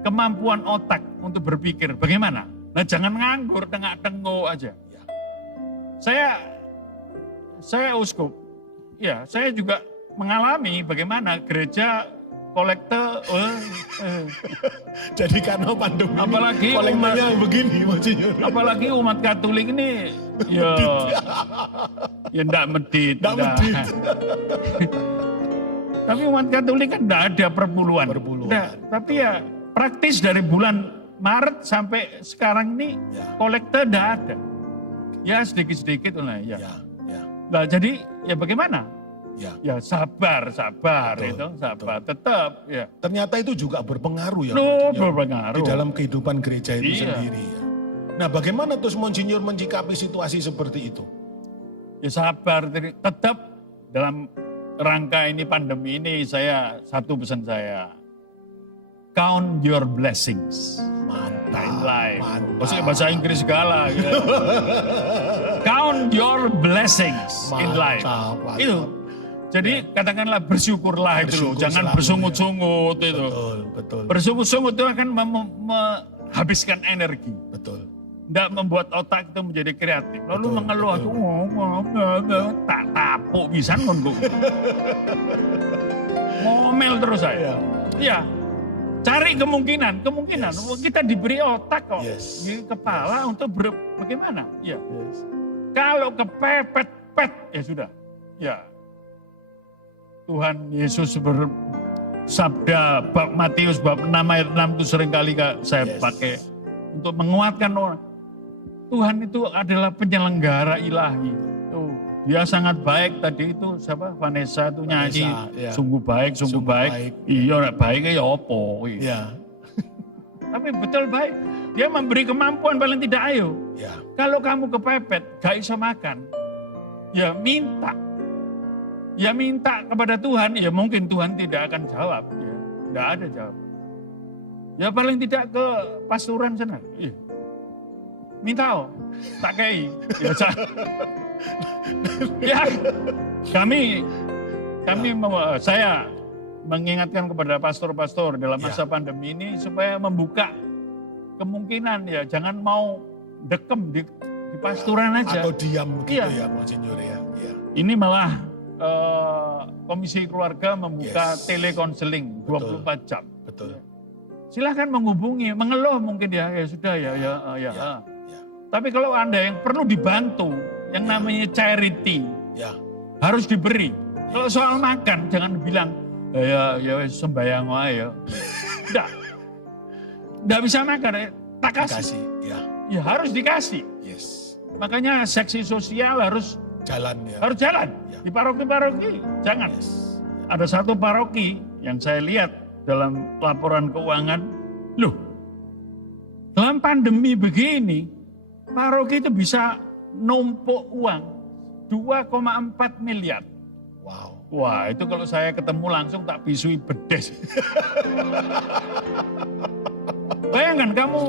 kemampuan otak untuk berpikir bagaimana. Nah, jangan nganggur, tengah-tengok aja. Ya. Saya uskup, ya saya juga mengalami bagaimana gereja kolekte, Jadi karena pandemi Apalagi kolektornya begini Monsinyur. apalagi umat Katolik ini, ya enggak medit. Nggak nggak. medit. Tapi umat Katolik kan enggak ada perpuluhan. Perpuluhan. Nggak, tapi ya praktis dari bulan Maret sampai sekarang ini Ya. kolekte enggak ada. Ya sedikit-sedikit lah ya. Ya. Ya. Nah, jadi ya bagaimana? Ya. Ya sabar Betul, itu, sabar. Tetap ya. Ternyata itu juga berpengaruh ya Loh, Monsinyur, berpengaruh. di dalam kehidupan gereja itu Iya. sendiri ya. Nah, bagaimana terus Monsinyur menyikapi situasi seperti itu? Ya sabar, tetap dalam rangka ini pandemi ini satu pesan saya. Count your blessings. Mantap, In life. mantap. Maksudnya bahasa Inggris segala. Gitu. Count your blessings in life. Mantap. Itu. Jadi katakanlah bersyukurlah itu loh. Bersyukur Jangan selalu, bersungut-sungut itu. Betul, betul, Bersungut-sungut itu akan menghabiskan energi. betul. Tidak membuat otak itu menjadi kreatif. Lalu Betul, mengeluh, betul. tak tapuk bisa ngomong. Ngomel terus saya. Iya. Cari kemungkinan. Yes. Kita diberi otak kok. Yes. Di kepala untuk bagaimana? Ya. Yes. Kalau kepepet-pet, ya sudah. Ya. Tuhan Yesus bersabda, bab Matius bab 6 ayat 6 itu seringkali saya Yes. pakai untuk menguatkan orang. Tuhan itu adalah penyelenggara ilahi. Tuh, dia sangat baik tadi itu siapa? Vanessa itu nyanyi Vanessa, ya. sungguh baik. Sungguh baik. Iya, nek baik ya opo. Ya, Tapi betul baik. Dia memberi kemampuan paling tidak ayo. ya. Kalau kamu kepepet, gak bisa makan, ya minta. Ya minta kepada Tuhan, ya mungkin Tuhan tidak akan jawab. Ya, tidak ada jawaban. Ya paling tidak ke pasturan sana. Iya. Minta tak kei. Ya, ya saya mengingatkan kepada pastor-pastor dalam masa pandemi ini supaya membuka kemungkinan ya, jangan mau dekem di pasturan aja. Atau diam begitu Iya. ya, Monsinyur ya. Ya. Ini malah Komisi Keluarga membuka Yes. telekonseling 24 jam. Betul. Silahkan menghubungi, mengeluh mungkin ya sudah ya. Ya. Tapi kalau Anda yang perlu dibantu, yang namanya charity Ya. harus diberi. Kalau soal makan jangan bilang ya sembayang wae ya. Enggak bisa makan, tak kasih. Kasih. Ya. Ya harus dikasih. Yes. Makanya seksi sosial harus Jalan ya. jalan. Ya. Di paroki-paroki jangan. Yes. Ada satu paroki yang saya lihat dalam laporan keuangan, loh, dalam pandemi begini, paroki itu bisa numpuk uang 2,4 miliar. Wow. Wah, itu kalau saya ketemu langsung tak bisui bedes. Bayangkan kamu,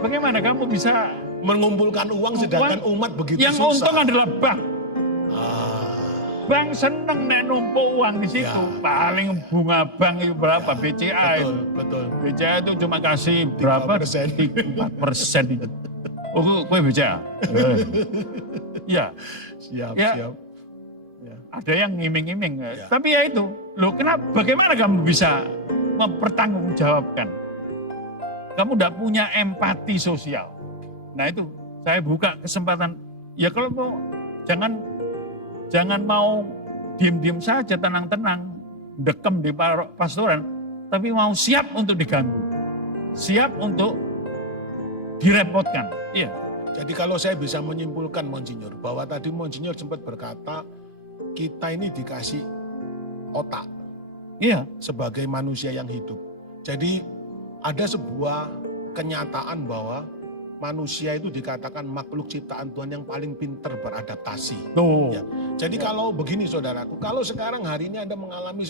bagaimana kamu bisa, Mengumpulkan uang sedangkan umat begitu yang susah. untung adalah bank. Ah, Bank seneng nek numpuk uang di situ. Ya. Paling bunga bank itu berapa? BCA itu. betul. BCA itu cuma kasih berapa? 4% itu. Oh, kue BCA. Iya, Siap, Ya. siap. Ya. ada yang ngiming-ngiming. Ya. Tapi ya itu, loh kenapa? Bagaimana kamu bisa mempertanggungjawabkan? Kamu tidak punya empati sosial. Nah itu, saya buka kesempatan. Ya kalau mau, jangan mau diem-diem saja, tenang-tenang, dekem di pastoran, tapi mau siap untuk diganggu, siap untuk direpotkan. Iya, Jadi kalau saya bisa menyimpulkan Monsinyur, bahwa tadi Monsinyur sempat berkata, kita ini dikasih otak iya, sebagai manusia yang hidup. Jadi ada sebuah kenyataan bahwa manusia itu dikatakan makhluk ciptaan Tuhan yang paling pintar beradaptasi. tuh, Ya. Jadi kalau begini saudaraku, kalau sekarang hari ini Anda mengalami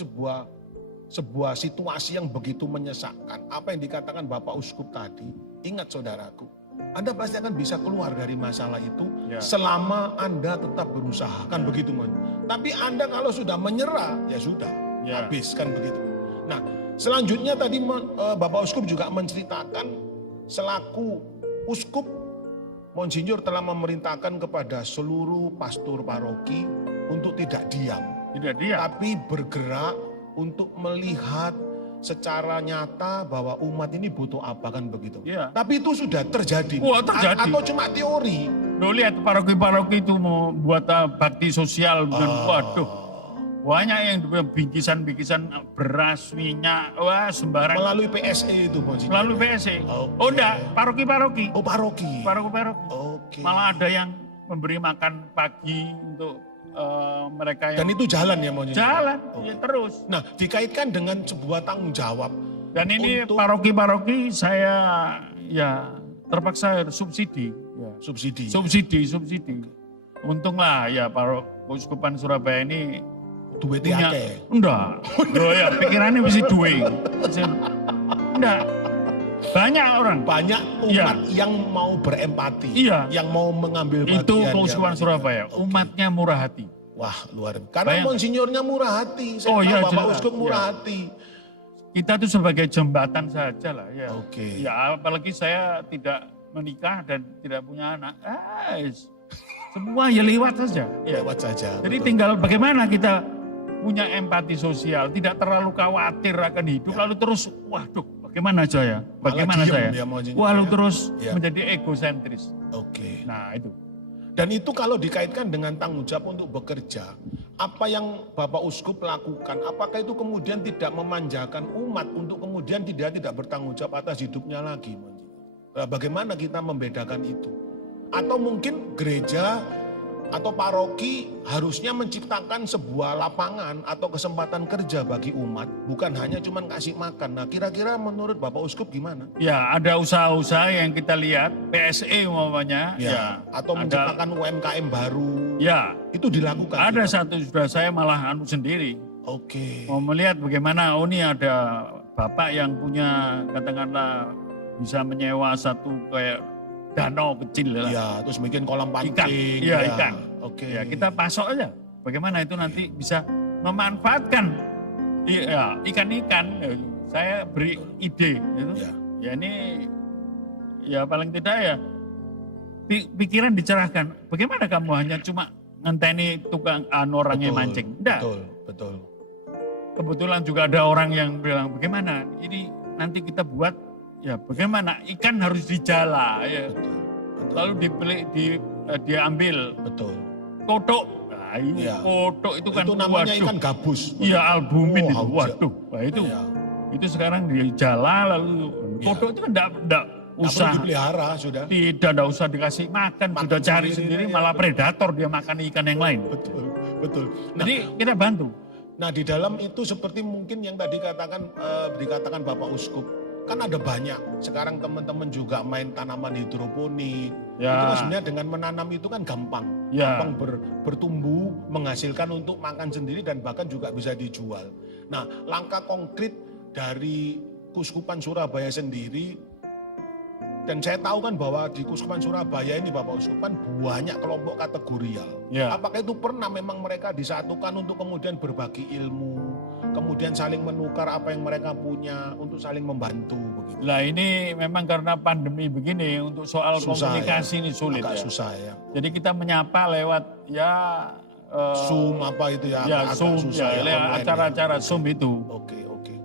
sebuah situasi yang begitu menyesakkan, apa yang dikatakan Bapak Uskup tadi, ingat saudaraku, Anda pasti akan bisa keluar dari masalah itu Ya. selama Anda tetap berusaha, kan begitu Mon. Tapi Anda kalau sudah menyerah, ya sudah, Ya. habis kan begitu. Nah, selanjutnya tadi Bapak Uskup juga menceritakan selaku Uskup, Monsinyur telah memerintahkan kepada seluruh pastor paroki untuk tidak diam, tidak dia. tapi bergerak untuk melihat secara nyata bahwa umat ini butuh apa kan begitu. Iya. Tapi itu sudah terjadi. Wah, terjadi. Atau cuma teori. Lo lihat paroki-paroki itu mau buat bakti sosial, waduh, banyak yang bingkisan-bingkisan beras, minyak, wah sembarang. Melalui PSE itu Monsinyur. Melalui PSE. Oke. Oh enggak, paroki-paroki. Oh paroki. Paroki-paroki. Oke. Malah ada yang memberi makan pagi untuk mereka Dan yang itu jalan ya Monsinyur. jalan, Oke. ya terus. Nah dikaitkan dengan sebuah tanggung jawab. Dan ini Untuk- paroki-paroki saya ya terpaksa subsidi. Ya. Subsidi. Subsidi. Untunglah ya Uskupan Surabaya ini duitnya punya akeh. enggak. Loh ya pikirannya mesti duwe. Enggak. Banyak orang. Banyak umat yang mau berempati, Iya. yang mau mengambil bagian. Itu keuskupan yang- Surabaya. Oke. Umatnya murah hati. Wah, luar biasa. Karena Bayang- monsinyornya murah hati. Saya Oh, tahu iya, Bapak jelas. Uskup murah Iya. hati. Kita tuh sebagai jembatan saja lah ya. Oke. Ya apalagi saya tidak menikah dan tidak punya anak. Semua ya lewat saja. Ya. Lewat saja. Jadi betul. tinggal bagaimana kita punya empati sosial, tidak terlalu khawatir akan hidup, lalu terus, waduh, bagaimana saya? Bagaimana diem saya? dia maunya, Lalu ya. terus Ya. menjadi egosentris. Oke. Nah itu. Dan itu kalau dikaitkan dengan tanggung jawab untuk bekerja, apa yang Bapak Uskup lakukan, apakah itu kemudian tidak memanjakan umat untuk kemudian tidak bertanggung jawab atas hidupnya lagi? Nah, bagaimana kita membedakan itu? Atau mungkin gereja atau paroki harusnya menciptakan sebuah lapangan atau kesempatan kerja bagi umat, bukan hanya cuma kasih makan. Nah kira-kira menurut Bapak Uskup gimana? Ya ada usaha-usaha yang kita lihat, PSE umpamanya, ya, Atau ada, menciptakan UMKM baru, ya itu dilakukan? ada gitu? satu sudah saya malah sendiri. Oke. Mau melihat bagaimana, oh ini ada bapak yang punya katakanlah bisa menyewa satu kayak danau kecil lah. Ya, terus bikin kolam Ikan, pancing. iya ikan. Oke. Ya kita pasok aja. Bagaimana itu nanti bisa memanfaatkan ikan-ikan. Saya beri ide. Gitu. Ya. Ya ini ya paling tidak ya pikiran dicerahkan. Bagaimana kamu hanya cuma ngenteni tukang orang yang mancing? Enggak. Betul. Kebetulan juga ada orang yang bilang bagaimana ini nanti kita buat ya bagaimana ikan harus dijala ya. Betul. Lalu diambil Betul. kodok. Nah, ini Iya. kodok itu kan Itu namanya waduh. ikan gabus. Iya albumin Oh, itu. hauja. Waduh. Wah itu Iya. itu sekarang dijala lalu kodok itu kan enggak Nggak usah perlu dipelihara sudah. tidak usah dikasih makan, Makan sudah cari sendiri, sendiri ya, malah betul. predator dia makan ikan yang lain. Betul. Nah, Jadi kita bantu. nah di dalam itu seperti mungkin yang tadi dikatakan Bapak Uskup, kan ada banyak. Sekarang teman-teman juga main tanaman hidroponik. Ya. Itu kan sebenarnya dengan menanam itu kan gampang. Ya. Gampang bertumbuh, menghasilkan untuk makan sendiri dan bahkan juga bisa dijual. Nah, langkah konkret dari Kuskupan Surabaya sendiri, dan saya tahu kan bahwa di Kuskupan Surabaya ini Bapak Uskup kan banyak kelompok kategorial. Ya. Apakah itu pernah memang mereka disatukan untuk kemudian berbagi ilmu, kemudian saling menukar apa yang mereka punya untuk saling membantu begitu? Lah ini memang karena pandemi begini untuk soal Susah, komunikasi ya. ini sulit Agak ya. susah ya. Jadi kita menyapa lewat ya Zoom apa itu ya? ya agak Zoom susah ya, lewat online acara-acara ya. Zoom itu. Oke.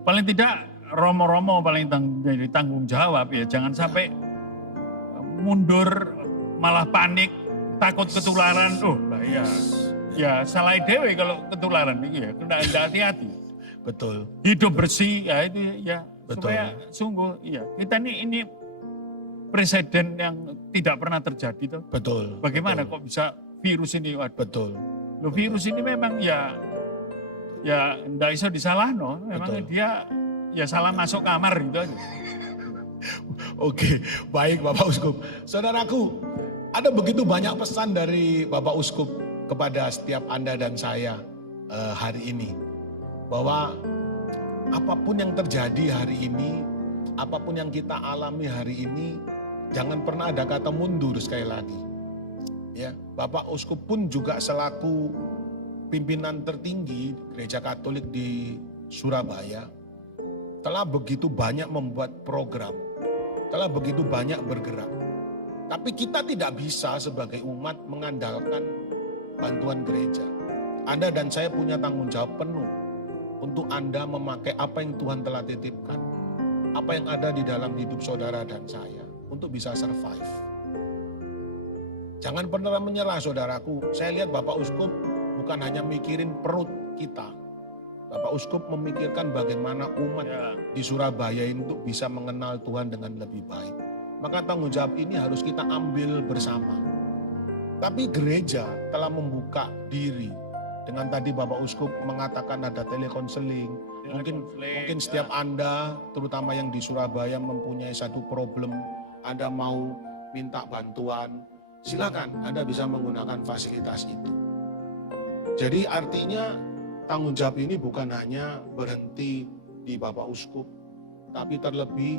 Paling tidak romo-romo paling jadi tanggung jawab ya. Jangan sampai mundur malah panik, takut ketularan. Oh lah ya. Ya salah dewe kalau ketularan itu ya. Kena hati-hati. Betul. Hidup bersih ya itu ya. Betul. Supaya sungguh ya. Kita ini presiden yang tidak pernah terjadi tuh. Betul. Bagaimana betul, kok bisa virus ini? Waduh. Betul. Loh, virus ini memang ya enggak bisa disalahno. Memang Betul. dia ya salah masuk kamar gitu aja. Oke, baik Bapak Uskup. Saudaraku, ada begitu banyak pesan dari Bapak Uskup kepada setiap Anda dan saya hari ini. Bahwa apapun yang terjadi hari ini, apapun yang kita alami hari ini, jangan pernah ada kata mundur sekali lagi. Ya, Bapak Uskup pun juga selaku pimpinan tertinggi Gereja Katolik di Surabaya telah begitu banyak membuat program, telah begitu banyak bergerak. Tapi kita tidak bisa sebagai umat mengandalkan bantuan gereja. Anda dan saya punya tanggung jawab penuh untuk Anda memakai apa yang Tuhan telah titipkan, apa yang ada di dalam hidup saudara dan saya untuk bisa survive. Jangan pernah menyerah saudaraku. Saya lihat Bapak Uskup bukan hanya mikirin perut kita. Bapak Uskup memikirkan bagaimana umat Ya. di Surabaya ini untuk bisa mengenal Tuhan dengan lebih baik. Maka tanggung jawab ini harus kita ambil bersama. Tapi gereja telah membuka diri. Dengan tadi Bapak Uskup mengatakan ada telekonseling. Mungkin setiap Anda, terutama yang di Surabaya mempunyai satu problem, Anda mau minta bantuan, silakan Anda bisa menggunakan fasilitas itu. Jadi artinya tanggung jawab ini bukan hanya berhenti di Bapak Uskup, tapi terlebih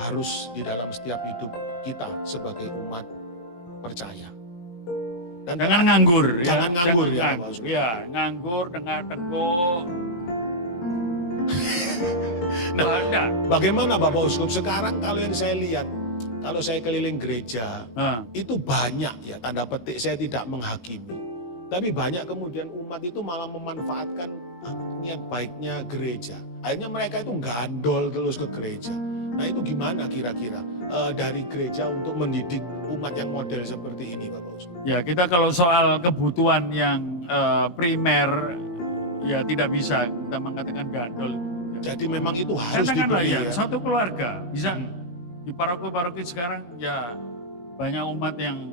harus di dalam setiap hidup kita sebagai umat percaya. Dan Jangan nganggur. Jangan nganggur, ya, nganggur. Pak Uskup. Ya, nganggur dengan tekuk. Nah, Ada. bagaimana Bapak Uskup sekarang kalau yang saya lihat, kalau saya keliling gereja, Nah, itu banyak ya, tanda petik saya tidak menghakimi. Tapi banyak kemudian umat itu malah memanfaatkan niat baiknya gereja. Akhirnya mereka itu gandol terus ke gereja. Nah itu gimana kira-kira dari gereja untuk mendidik umat yang model seperti ini Bapak Uskup? ya kita kalau soal kebutuhan yang primer, ya tidak bisa kita mengatakan gandol. Jadi memang itu harus Katakanlah diberi ya, ya. satu keluarga bisa di paroki-paroki sekarang ya banyak umat yang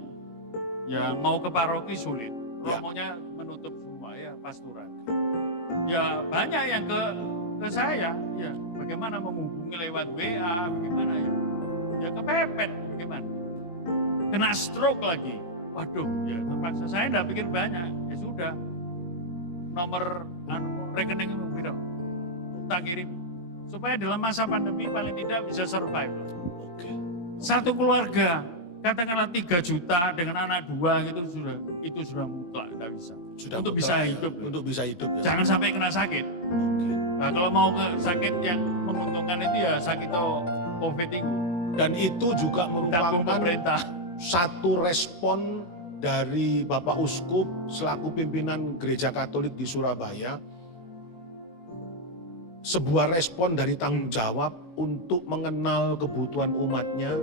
ya mau ke paroki sulit, Ya. romonya menutup semua ya pastoran. Ya banyak yang ke saya, ya bagaimana menghubungi lewat WA, bagaimana ya kepepet, bagaimana kena stroke lagi, waduh ya terpaksa saya tidak pikir banyak, ya sudah nomor rekening berapa tak kirim supaya dalam masa pandemi paling tidak bisa survive. Oke. Satu keluarga katakanlah 3 juta dengan anak 2 gitu itu sudah mutlak tidak bisa. Sudah Untuk mutlak bisa ya, hidup. Untuk bisa hidup ya. Jangan sampai kena sakit. Oke. Nah, kalau mau ke sakit yang menguntungkan itu ya sakit COVID itu Dan itu juga tanggung merupakan pemerintah. satu respon dari Bapak Uskup selaku pimpinan Gereja Katolik di Surabaya. Sebuah respon dari tanggung jawab untuk mengenal kebutuhan umatnya,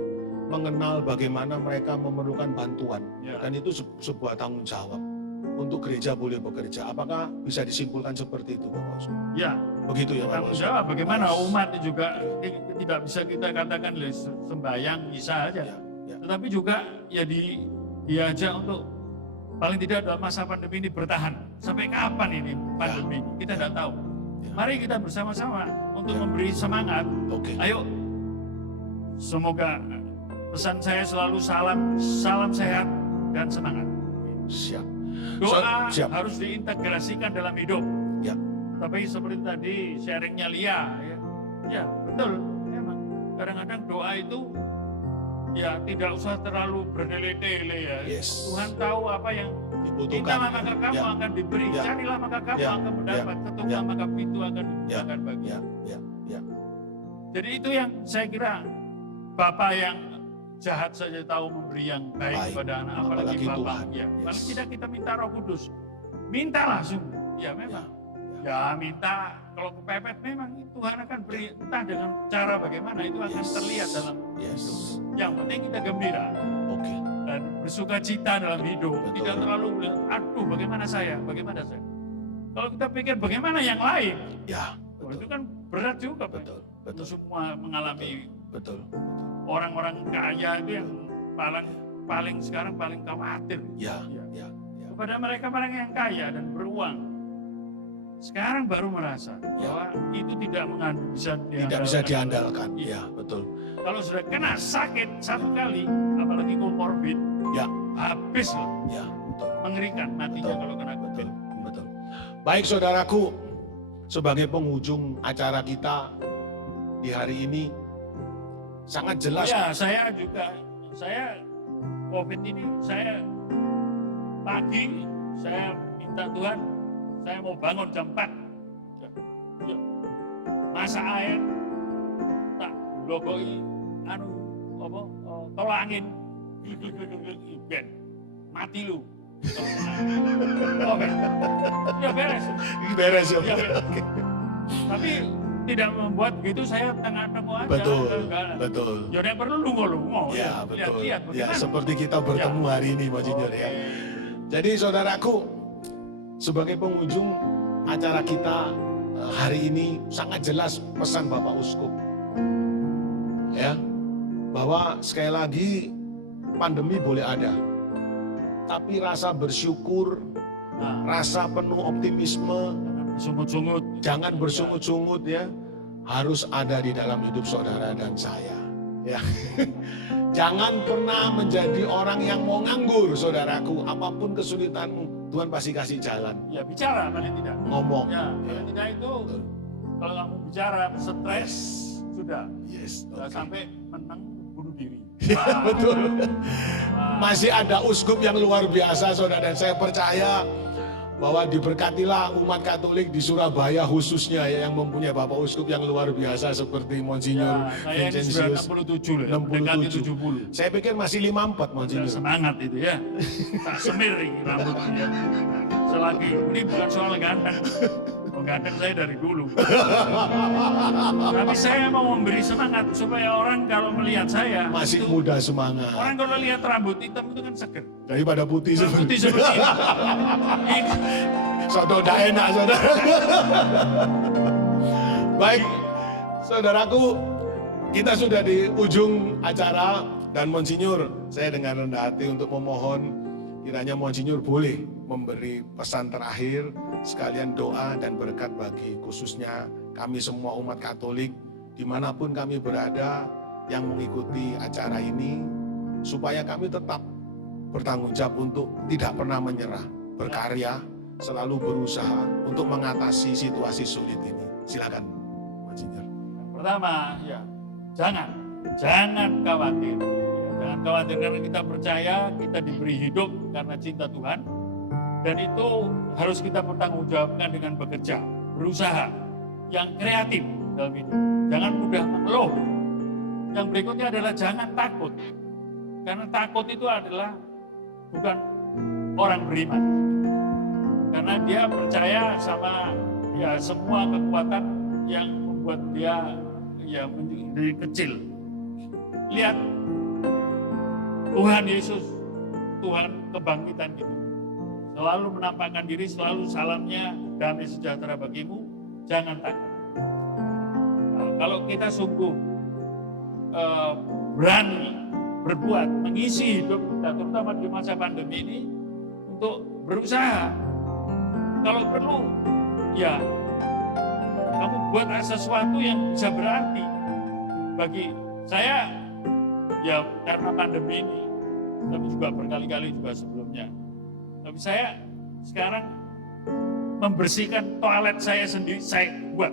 mengenal bagaimana mereka memerlukan bantuan. Ya. Dan itu sebuah tanggung jawab untuk gereja boleh bekerja. Apakah bisa disimpulkan seperti itu Bapak Uskup? Ya, Begitu ya Bapak tanggung Uskup? jawab bagaimana umat juga tidak bisa kita katakan sembahyang bisa aja. Ya, ya. Tetapi juga ya diajak untuk paling tidak dalam masa pandemi ini bertahan. Sampai kapan ini pandemi ini? Kita tidak tahu. Ya. Mari kita bersama-sama untuk Ya. memberi semangat. Oke. Ayo, semoga pesan saya selalu salam sehat dan semangat. Siap. Doa Siap. harus diintegrasikan dalam hidup. Ya. Tapi seperti tadi sharingnya Lia, ya betul. Memang kadang-kadang doa itu ya tidak usah terlalu berdele-dele ya. Yes. Tuhan tahu apa yang Dibutuhkan. mintalah maka kamu Ya. akan diberi, Ya. carilah maka kamu Ya. akan mendapat, Ya. ketuklah Ya. maka pintu akan dibukakan bagi. Ya, ya, ya, Jadi itu yang saya kira Bapak yang jahat saja tahu memberi yang baik, Baik. kepada anak, apalagi Apalagi Bapak. Tuhan. Ya. Yes. Paling tidak kita minta Roh Kudus, mintalah sungguh. Ya memang. Ya minta, kalau kepepet memang Tuhan akan beri entah dengan cara bagaimana itu akan Yes. terlihat dalam Yes. yang penting kita gembira Oke. dan bersuka cita dalam hidup. Betul. Tidak terlalu bilang, aduh bagaimana saya. Kalau kita pikir bagaimana yang lain, Ya, oh, itu betul. kan berat juga. Pak. Betul, Untuk betul. semua mengalami Betul. orang-orang kaya itu yang paling sekarang paling khawatir. Ya, Ya. ya, ya. Kepada mereka yang kaya dan beruang, sekarang baru merasa bahwa itu tidak Tidak bisa diandalkan. Iya. Ya, betul. Kalau sudah kena sakit satu kali, apalagi komorbid, Ya, habis loh. ya, betul. Mengerikan matinya Betul. kalau kena COVID. Betul, betul. Baik saudaraku, sebagai penghujung acara kita di hari ini, sangat jelas. Ya, saya COVID ini, saya pagi, saya minta Tuhan, saya mau bangun jam 4. Ya. Masak air, tak logoi, tolak angin, ben, mati lu. COVID. Ya beres. Beres ya. Ya, beres. Tapi tidak membuat begitu saya tengah-tengah aja. Betul, Enggak. betul. Ya yang perlu lungo-lungo. Ya, betul. Lihat-lihat Ya, bagaimana. seperti kita bertemu hari ini, Monsinyur ya. Jadi saudaraku, sebagai penghujung acara kita hari ini sangat jelas pesan Bapak Uskup. Ya, bahwa sekali lagi pandemi boleh ada. Tapi rasa bersyukur, Nah, rasa penuh optimisme, sungut-sungut. jangan bersungut-sungut ya, harus ada di dalam hidup saudara dan saya. Ya. Jangan pernah menjadi orang yang mau nganggur, saudaraku. Apapun kesulitanmu, Tuhan pasti kasih jalan, Ya bicara paling tidak. ngomong. Ya, paling tidak itu kalau kamu bicara stres sudah. Yes, Sudah oke. sampai menang bunuh diri. Betul. Wah, Masih ada uskup yang luar biasa, saudara, dan saya percaya bahwa diberkatilah umat Katolik di Surabaya khususnya ya, yang mempunyai Bapak Uskup yang luar biasa seperti Monsinyur ya, saya ini sudah Vincentius. 67 loh, mendekati 70. Saya pikir masih 54 Sudah Monsinyur. semangat itu ya. Tak semir ini rambutnya. Selagi ini bukan soal ganteng. Oh, ganteng saya dari dulu. Tapi saya mau memberi semangat supaya orang kalau melihat saya Masih itu, muda semangat. orang kalau lihat rambut hitam itu kan seger. Daripada putih Putih seperti seperti ini. Ini Soto dah enak, saudara. Baik, saudaraku, kita sudah di ujung acara dan Monsinyur, saya dengan rendah hati untuk memohon kiranya Monsinyur boleh memberi pesan terakhir sekalian doa dan berkat bagi khususnya kami semua umat Katolik dimanapun kami berada yang mengikuti acara ini supaya kami tetap bertanggung jawab untuk tidak pernah menyerah, berkarya, selalu berusaha untuk mengatasi situasi sulit ini. Silakan, Monsinyur. pertama ya jangan khawatir. Ya, jangan khawatir karena kita percaya kita diberi hidup karena cinta Tuhan dan itu harus kita pertanggungjawabkan dengan bekerja, berusaha, yang kreatif dalam hidup. Jangan mudah mengeluh. Yang berikutnya adalah jangan takut. Karena takut itu adalah bukan orang beriman. Karena dia percaya sama ya semua kekuatan yang membuat dia ya menjadi kecil. Lihat Tuhan Yesus, Tuhan kebangkitan kita. Selalu menampakkan diri, selalu salamnya damai sejahtera bagimu, jangan takut. Nah, kalau kita sungguh berani berbuat, mengisi hidup kita, terutama di masa pandemi ini, untuk berusaha. Kalau perlu, ya kamu buat sesuatu yang bisa berarti bagi saya, ya karena pandemi ini, tapi juga berkali-kali juga sebelumnya. Tapi saya sekarang membersihkan toilet saya sendiri, saya buat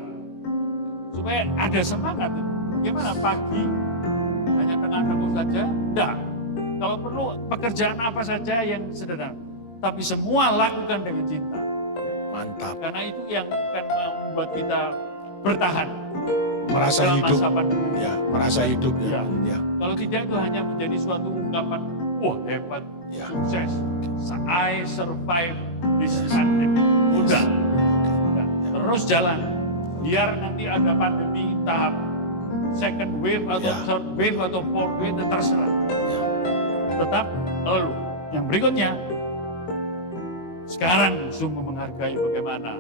supaya ada semangat. Bagaimana pagi hanya tengah-tengah saja? Enggak. Kalau perlu pekerjaan apa saja yang sederhana, tapi semua lakukan dengan cinta. Mantap. Karena itu yang akan membuat kita bertahan Merasa dalam hidup. masa pandemi. Ya, merasa hidup ya. Ya. Ya. Kalau tidak itu hanya menjadi suatu ungkapan, wah hebat, Ya. sukses, I survive this pandemic. Udah. Terus jalan. Biar nanti ada pandemi tahap second wave atau Ya. third wave atau fourth wave, terserah. Ya. Tetap lalu. Yang berikutnya, sekarang sungguh menghargai bagaimana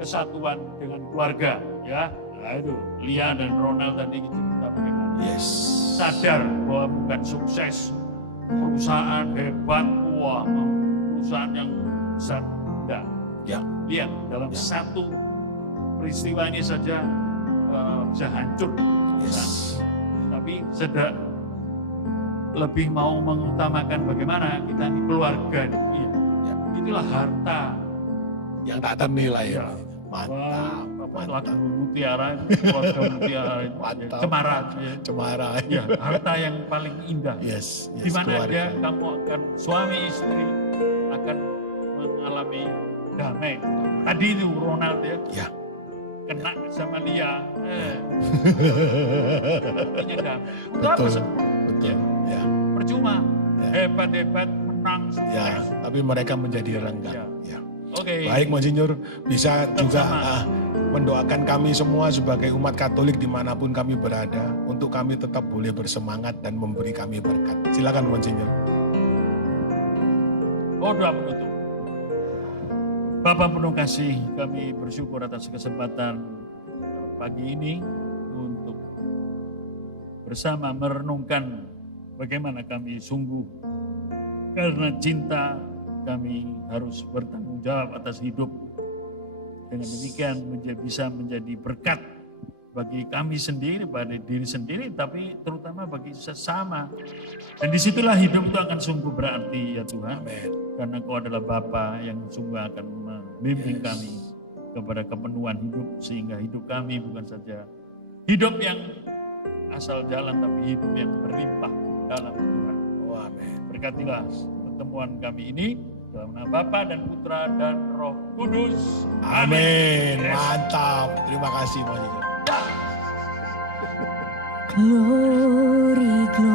kesatuan dengan keluarga, ya. Nah itu, Lia dan Ronald tadi cerita bagaimana. Yes. Sadar bahwa bukan sukses, perusahaan hebat, wah, perusahaan yang besar. Tidak. Ya. Lihat, dalam Ya. satu peristiwa ini saja bisa hancur. Yes. Tapi sedang lebih mau mengutamakan bagaimana kita ini keluarga. Iya. Ya. Itulah harta. Yang tak ternilai ya. Ya. Mantap. Apa Mantap. lagu Mutiara, keluarga Mutiara, Mantap. Cemara. Cemara. Ya, harta yang paling indah. Yes. Di mana keluarga. dia kamu akan suami istri akan mengalami damai. Tadi itu Ronald ya, Ya. kena sama Lia, punya damai. Untuk apa Betul. semua? Betul. Ya. Percuma, Ya. hebat-hebat menang Ya. sukses. Tapi mereka menjadi renggang. Ya. Ya. Oke. Baik Monsinyur, bisa juga Sama. mendoakan kami semua sebagai umat Katolik dimanapun kami berada, untuk kami tetap boleh bersemangat dan memberi kami berkat. Silakan Monsinyur. Doa penutup. Bapak penuh kasih, kami bersyukur atas kesempatan pagi ini untuk bersama merenungkan bagaimana kami sungguh karena cinta kami harus bertanggung jawab atas hidup. Dengan demikian bisa menjadi berkat bagi kami sendiri, pada diri sendiri, tapi terutama bagi sesama. Dan disitulah hidup itu akan sungguh berarti ya Tuhan. Amin. karena Engkau adalah Bapa yang sungguh akan membimbing kami kepada kepenuhan hidup, sehingga hidup kami bukan saja hidup yang asal jalan, tapi hidup yang berlimpah dalam Tuhan. Oh, amin. Berkatilah pertemuan kami ini dalam nama Bapa dan Putra dan Roh Kudus. Amin. Mantap. Terima kasih Pak Jika. Glory, glory.